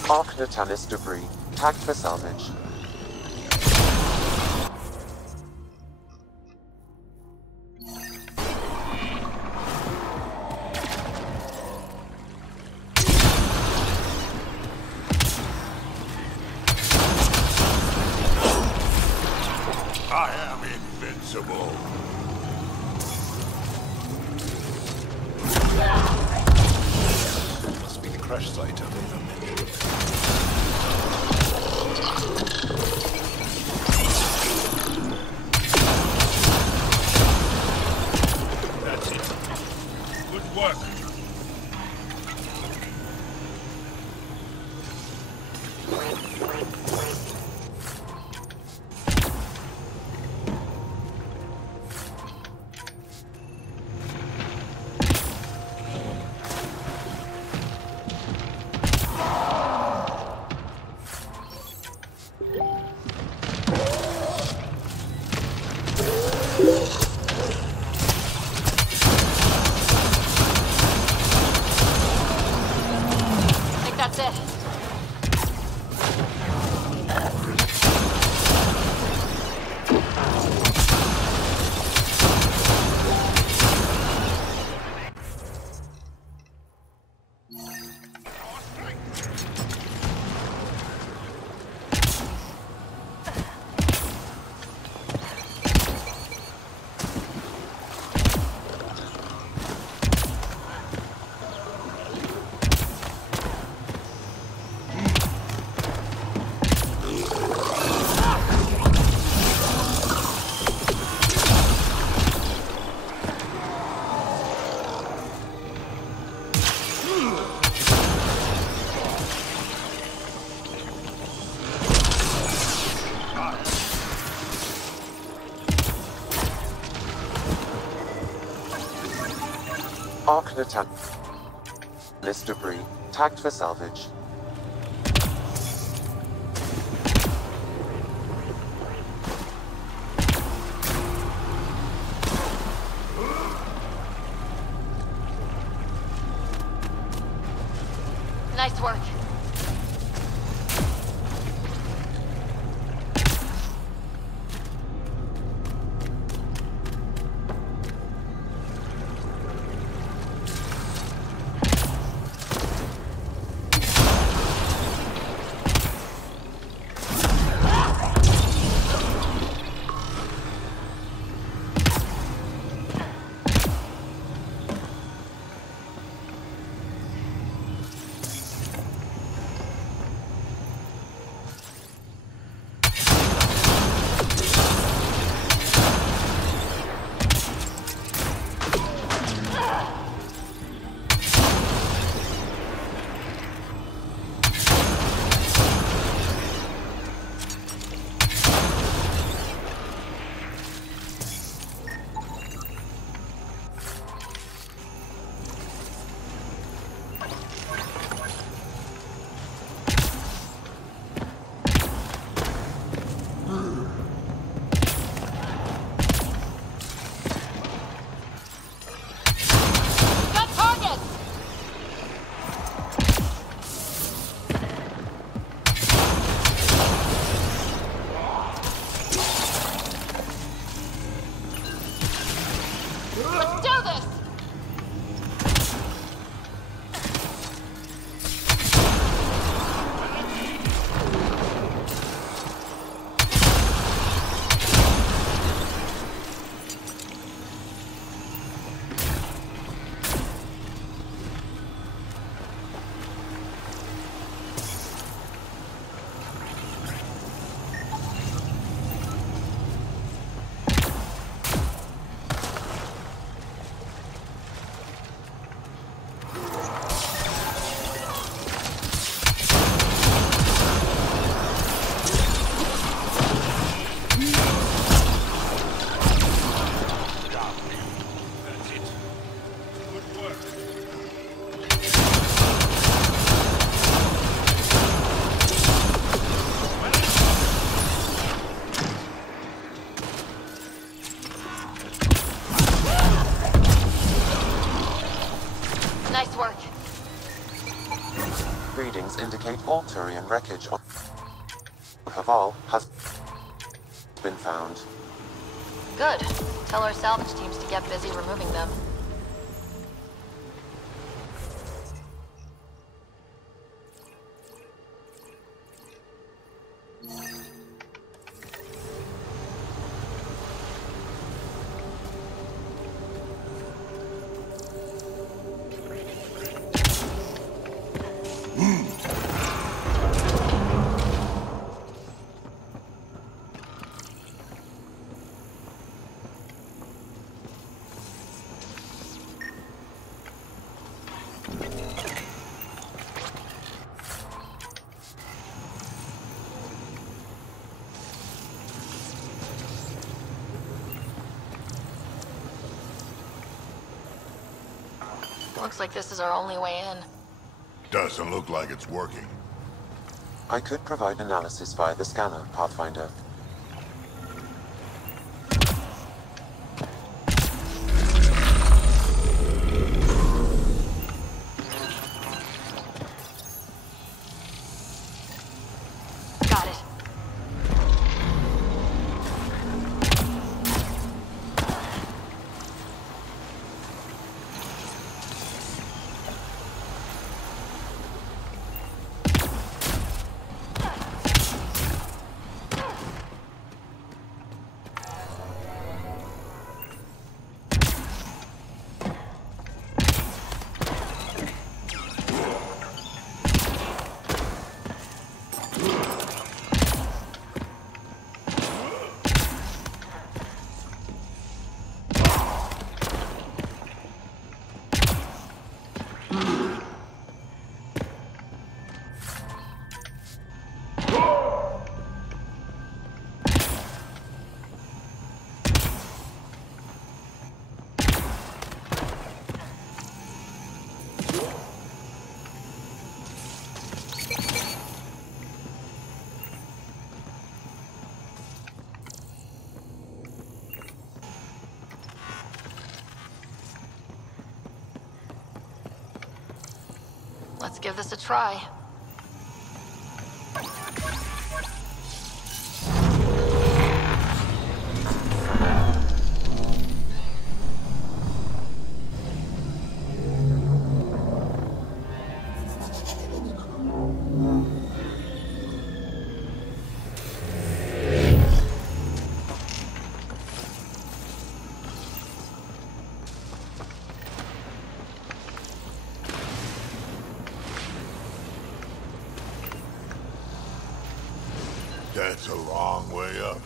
Arc Natalis debris, tagged for salvage. I am invincible. Must be the crash site of the That's it. Good work. Arc attack. List debris. Tagged for salvage. Nice work. Nice work. Readings indicate all Turian wreckage on Haval has been found. Good. Tell our salvage teams to get busy removing them. Looks like this is our only way in. Doesn't look like it's working. I could provide analysis via the scanner, Pathfinder. Let's give this a try. That's a long way up.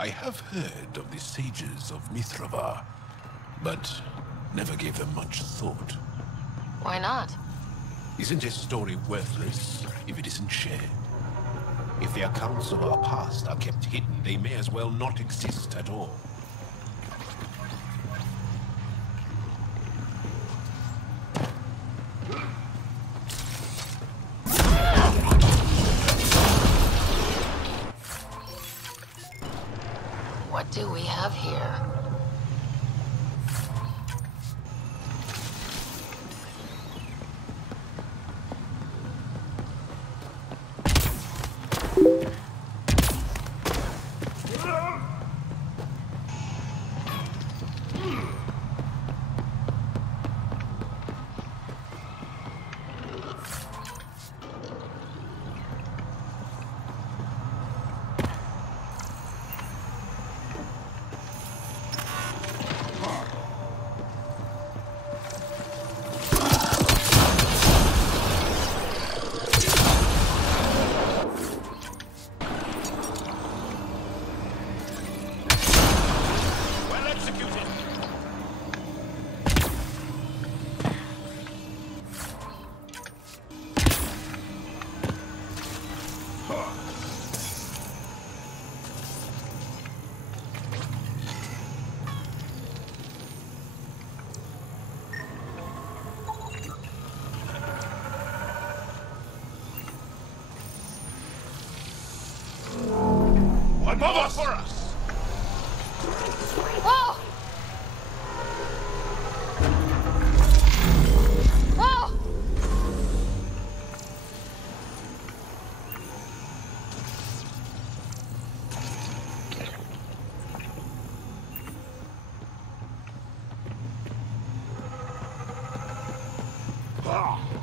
I have heard of the sages of Mithrava, but never gave them much thought. Why not? Isn't a story worthless if it isn't shared? If the accounts of our past are kept hidden, they may as well not exist at all. What do we have here? Above us! For us! Whoa! Whoa!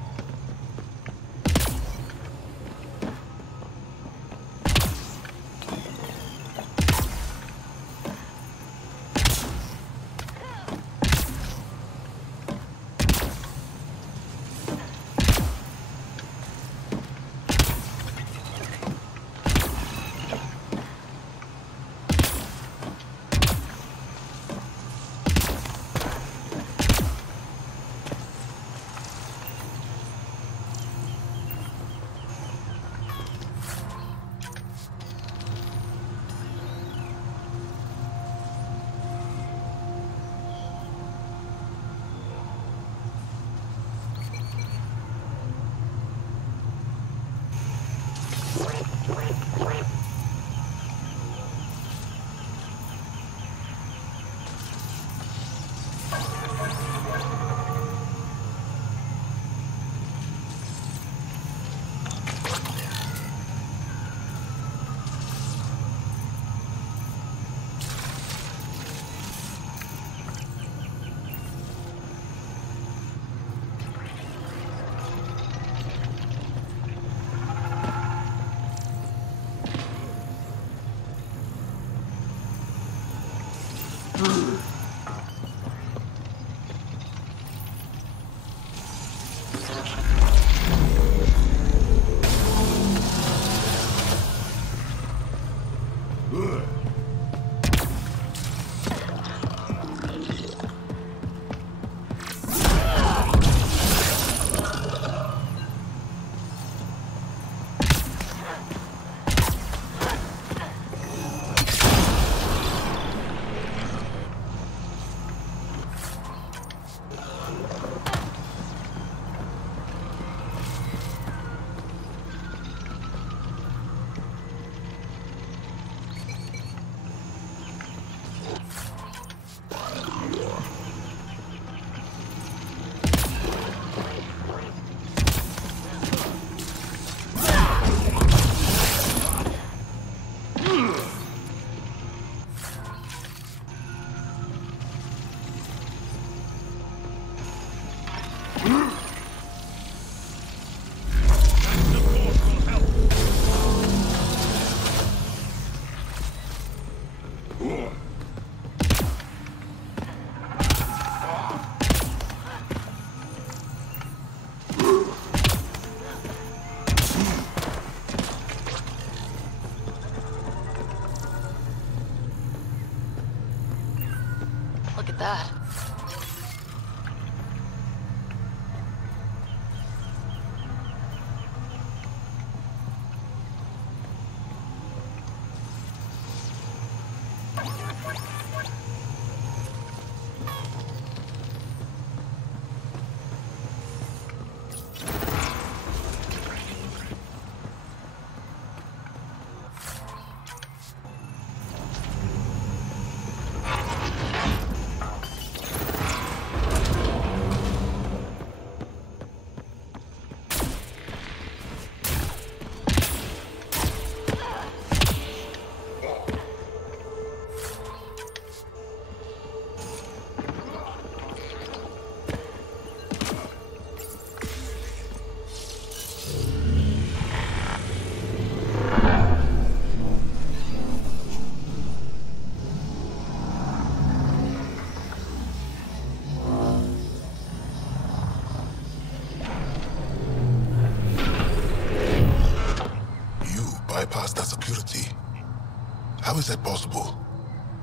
How is that possible?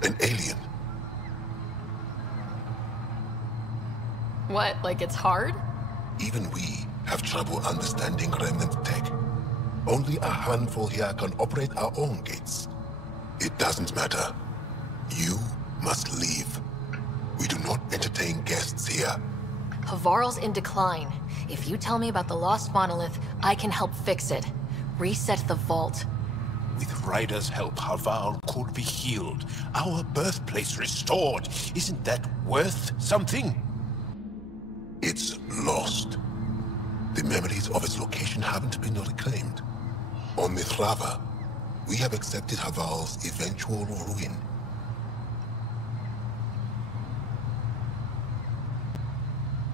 An alien? What, like it's hard? Even we have trouble understanding remnant tech. Only a handful here can operate our own gates. It doesn't matter. You must leave. We do not entertain guests here. Havarl's in decline. If you tell me about the lost monolith, I can help fix it. Reset the vault. With Ryder's help, Havarl could be healed. Our birthplace restored. Isn't that worth something? It's lost. The memories of its location haven't been reclaimed. On Mithrava, we have accepted Havarl's eventual ruin.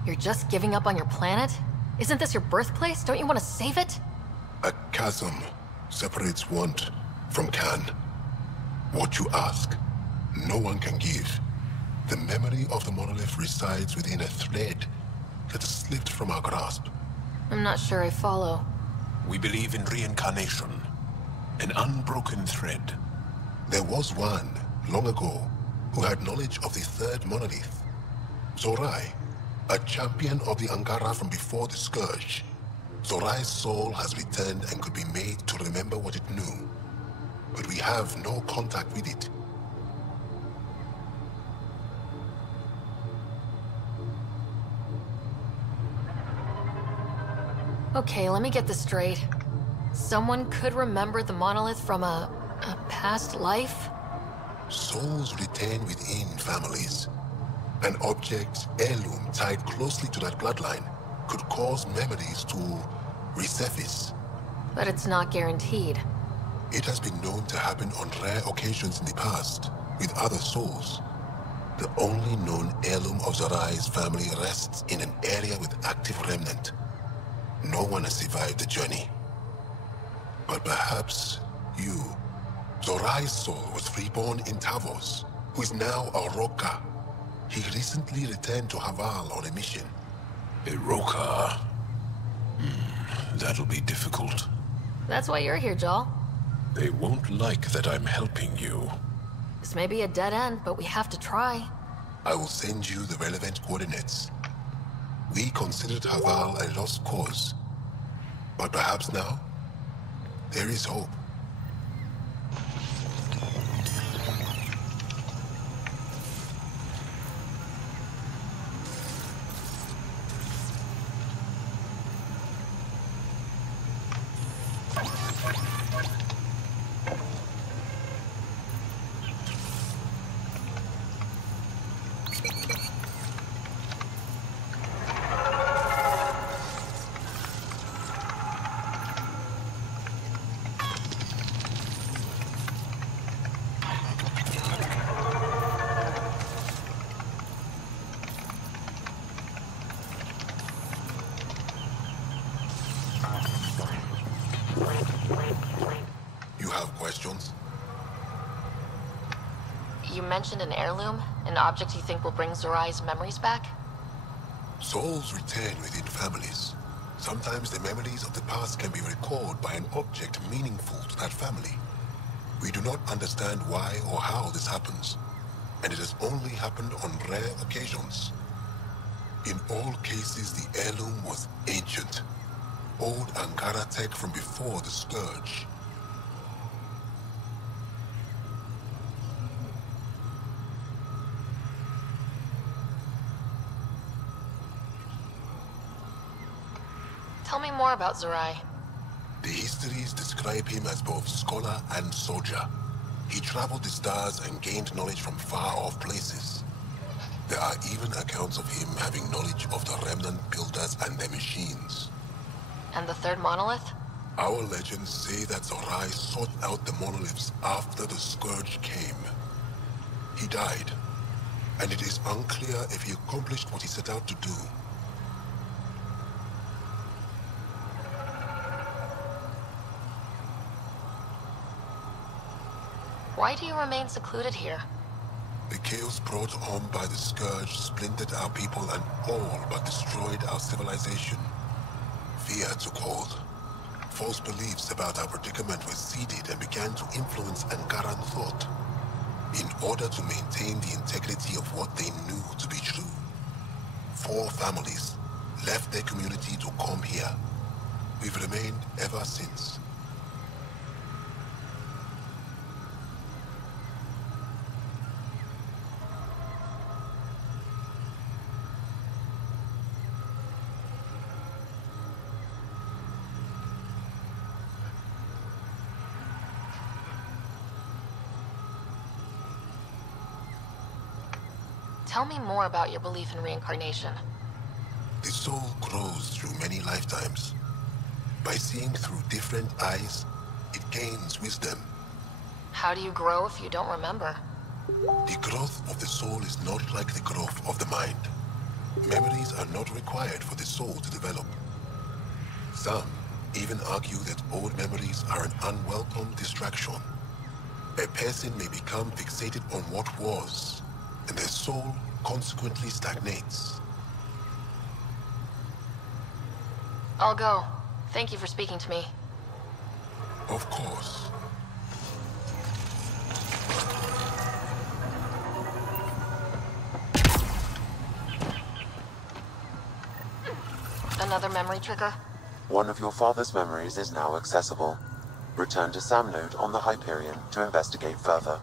You're just giving up on your planet? Isn't this your birthplace? Don't you want to save it? A chasm separates want from can. What you ask, no one can give. The memory of the monolith resides within a thread that slipped from our grasp. I'm not sure I follow. We believe in reincarnation, an unbroken thread. There was one, long ago, who had knowledge of the third monolith. Zorai, a champion of the Angara from before the Scourge. Zorai's soul has returned and could be made to remember what it knew. But we have no contact with it. Okay, let me get this straight. Someone could remember the monolith from a past life? Souls retain within families. An object, heirloom, tied closely to that bloodline could cause memories to resurface. But it's not guaranteed. It has been known to happen on rare occasions in the past, with other souls. The only known heirloom of Zorai's family rests in an area with active remnant. No one has survived the journey. But perhaps you. Zorai's soul was reborn in Tavos, who is now a Roka. He recently returned to Havarl on a mission. A Roka? That'll be difficult. That's why you're here, Jal. They won't like that I'm helping you. This may be a dead end, but we have to try. I will send you the relevant coordinates. We considered Havarl a lost cause. But perhaps now, there is hope. You have questions? You mentioned an heirloom? An object you think will bring Zorai's memories back? Souls return within families. Sometimes the memories of the past can be recalled by an object meaningful to that family. We do not understand why or how this happens, and it has only happened on rare occasions. In all cases, the heirloom was ancient. Old Angara tech from before the Scourge. Tell me more about Zorai. The histories describe him as both scholar and soldier. He traveled the stars and gained knowledge from far-off places. There are even accounts of him having knowledge of the remnant builders and their machines. And the third monolith? Our legends say that Zorai sought out the monoliths after the Scourge came. He died, and it is unclear if he accomplished what he set out to do. Why do you remain secluded here? The chaos brought on by the Scourge splintered our people and all but destroyed our civilization. Fear took hold. false beliefs about our predicament were seeded and began to influence Angaran thought, in order to maintain the integrity of what they knew to be true. 4 families left their community to come here. We've remained ever since. Tell me more about your belief in reincarnation. The soul grows through many lifetimes. By seeing through different eyes, it gains wisdom. How do you grow if you don't remember? The growth of the soul is not like the growth of the mind. Memories are not required for the soul to develop. Some even argue that old memories are an unwelcome distraction. A person may become fixated on what was, and their soul consequently stagnates. I'll go. Thank you for speaking to me. Of course. Another memory trigger? One of your father's memories is now accessible. Return to Sam Node on the Hyperion to investigate further.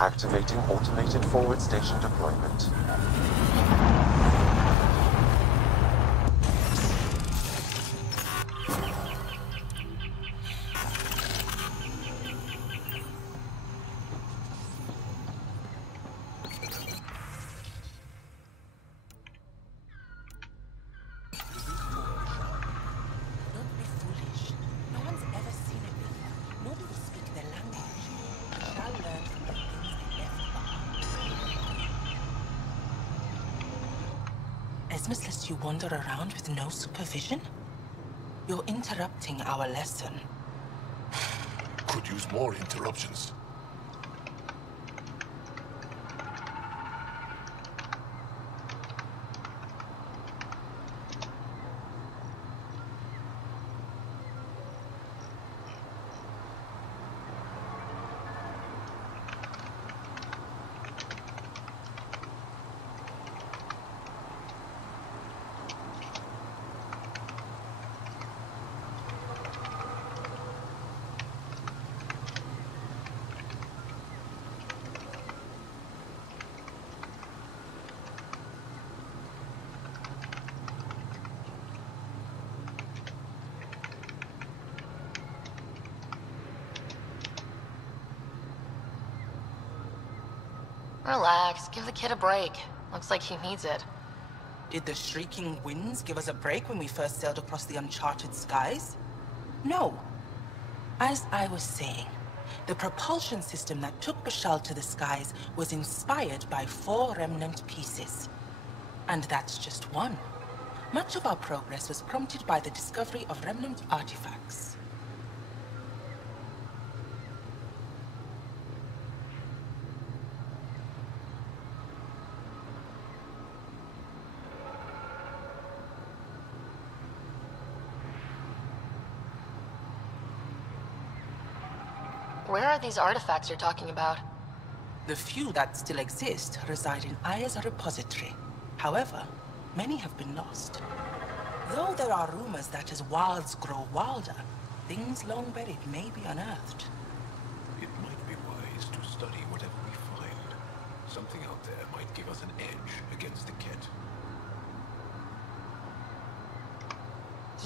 Activating automated forward station deployment. Esmus lets you wander around with no supervision? You're interrupting our lesson. Could use more interruptions. Relax, give the kid a break. Looks like he needs it. Did the shrieking winds give us a break when we first sailed across the uncharted skies? No. As I was saying, the propulsion system that took Bashal to the skies was inspired by 4 remnant pieces. And that's just one. Much of our progress was prompted by the discovery of remnant artifacts. Where are these artifacts you're talking about? The few that still exist reside in Aya's repository. However, many have been lost. Though there are rumors that as wilds grow wilder, things long buried may be unearthed. It might be wise to study whatever we find. Something out there might give us an edge against the Ket.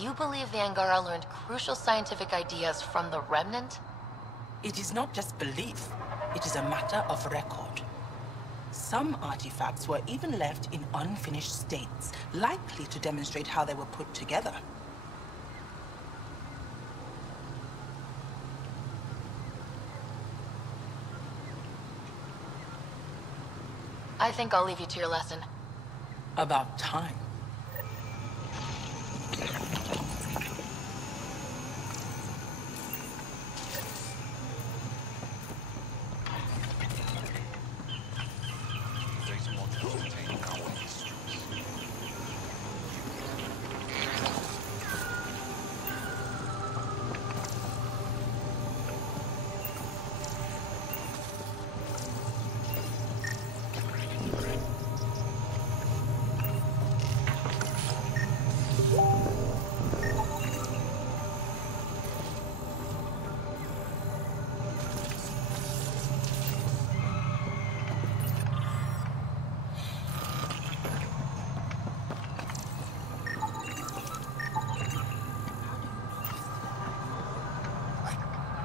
You believe the Angara learned crucial scientific ideas from the Remnant? It is not just belief, it is a matter of record. Some artifacts were even left in unfinished states, likely to demonstrate how they were put together. I think I'll leave you to your lesson. About time.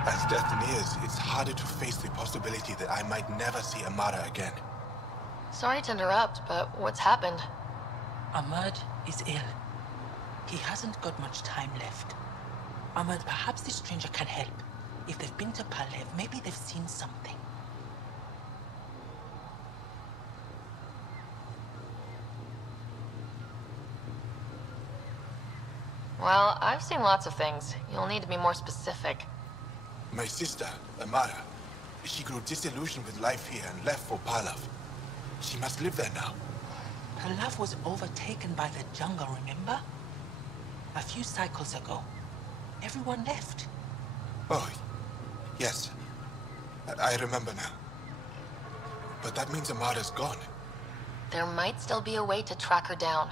As death nears, it's harder to face the possibility that I might never see Amara again. Sorry to interrupt, but what's happened? Ahmad is ill. He hasn't got much time left. Ahmad, perhaps this stranger can help. If they've been to Palev, maybe they've seen something. Well, I've seen lots of things. You'll need to be more specific. My sister, Amara, she grew disillusioned with life here and left for Palav. She must live there now. Palav was overtaken by the jungle, remember? A few cycles ago. Everyone left. Oh, yes. I remember now. But that means Amara's gone. There might still be a way to track her down.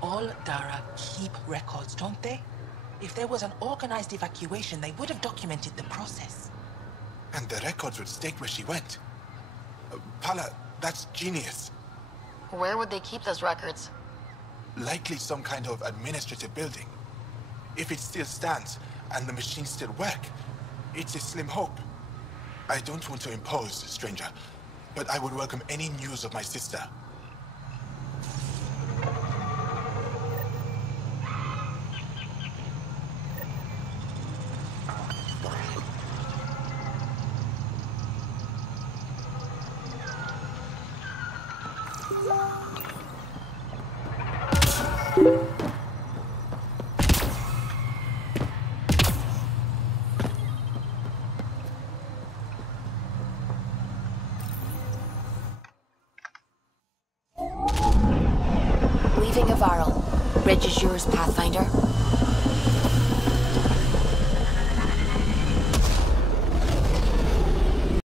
All Dara keep records, don't they? If there was an organized evacuation, they would have documented the process. And the records would state where she went. Pala, that's genius. Where would they keep those records? Likely some kind of administrative building. If it still stands, and the machines still work, it's a slim hope. I don't want to impose, stranger, but I would welcome any news of my sister. Leaving Avarl. Bridge is yours, Pathfinder.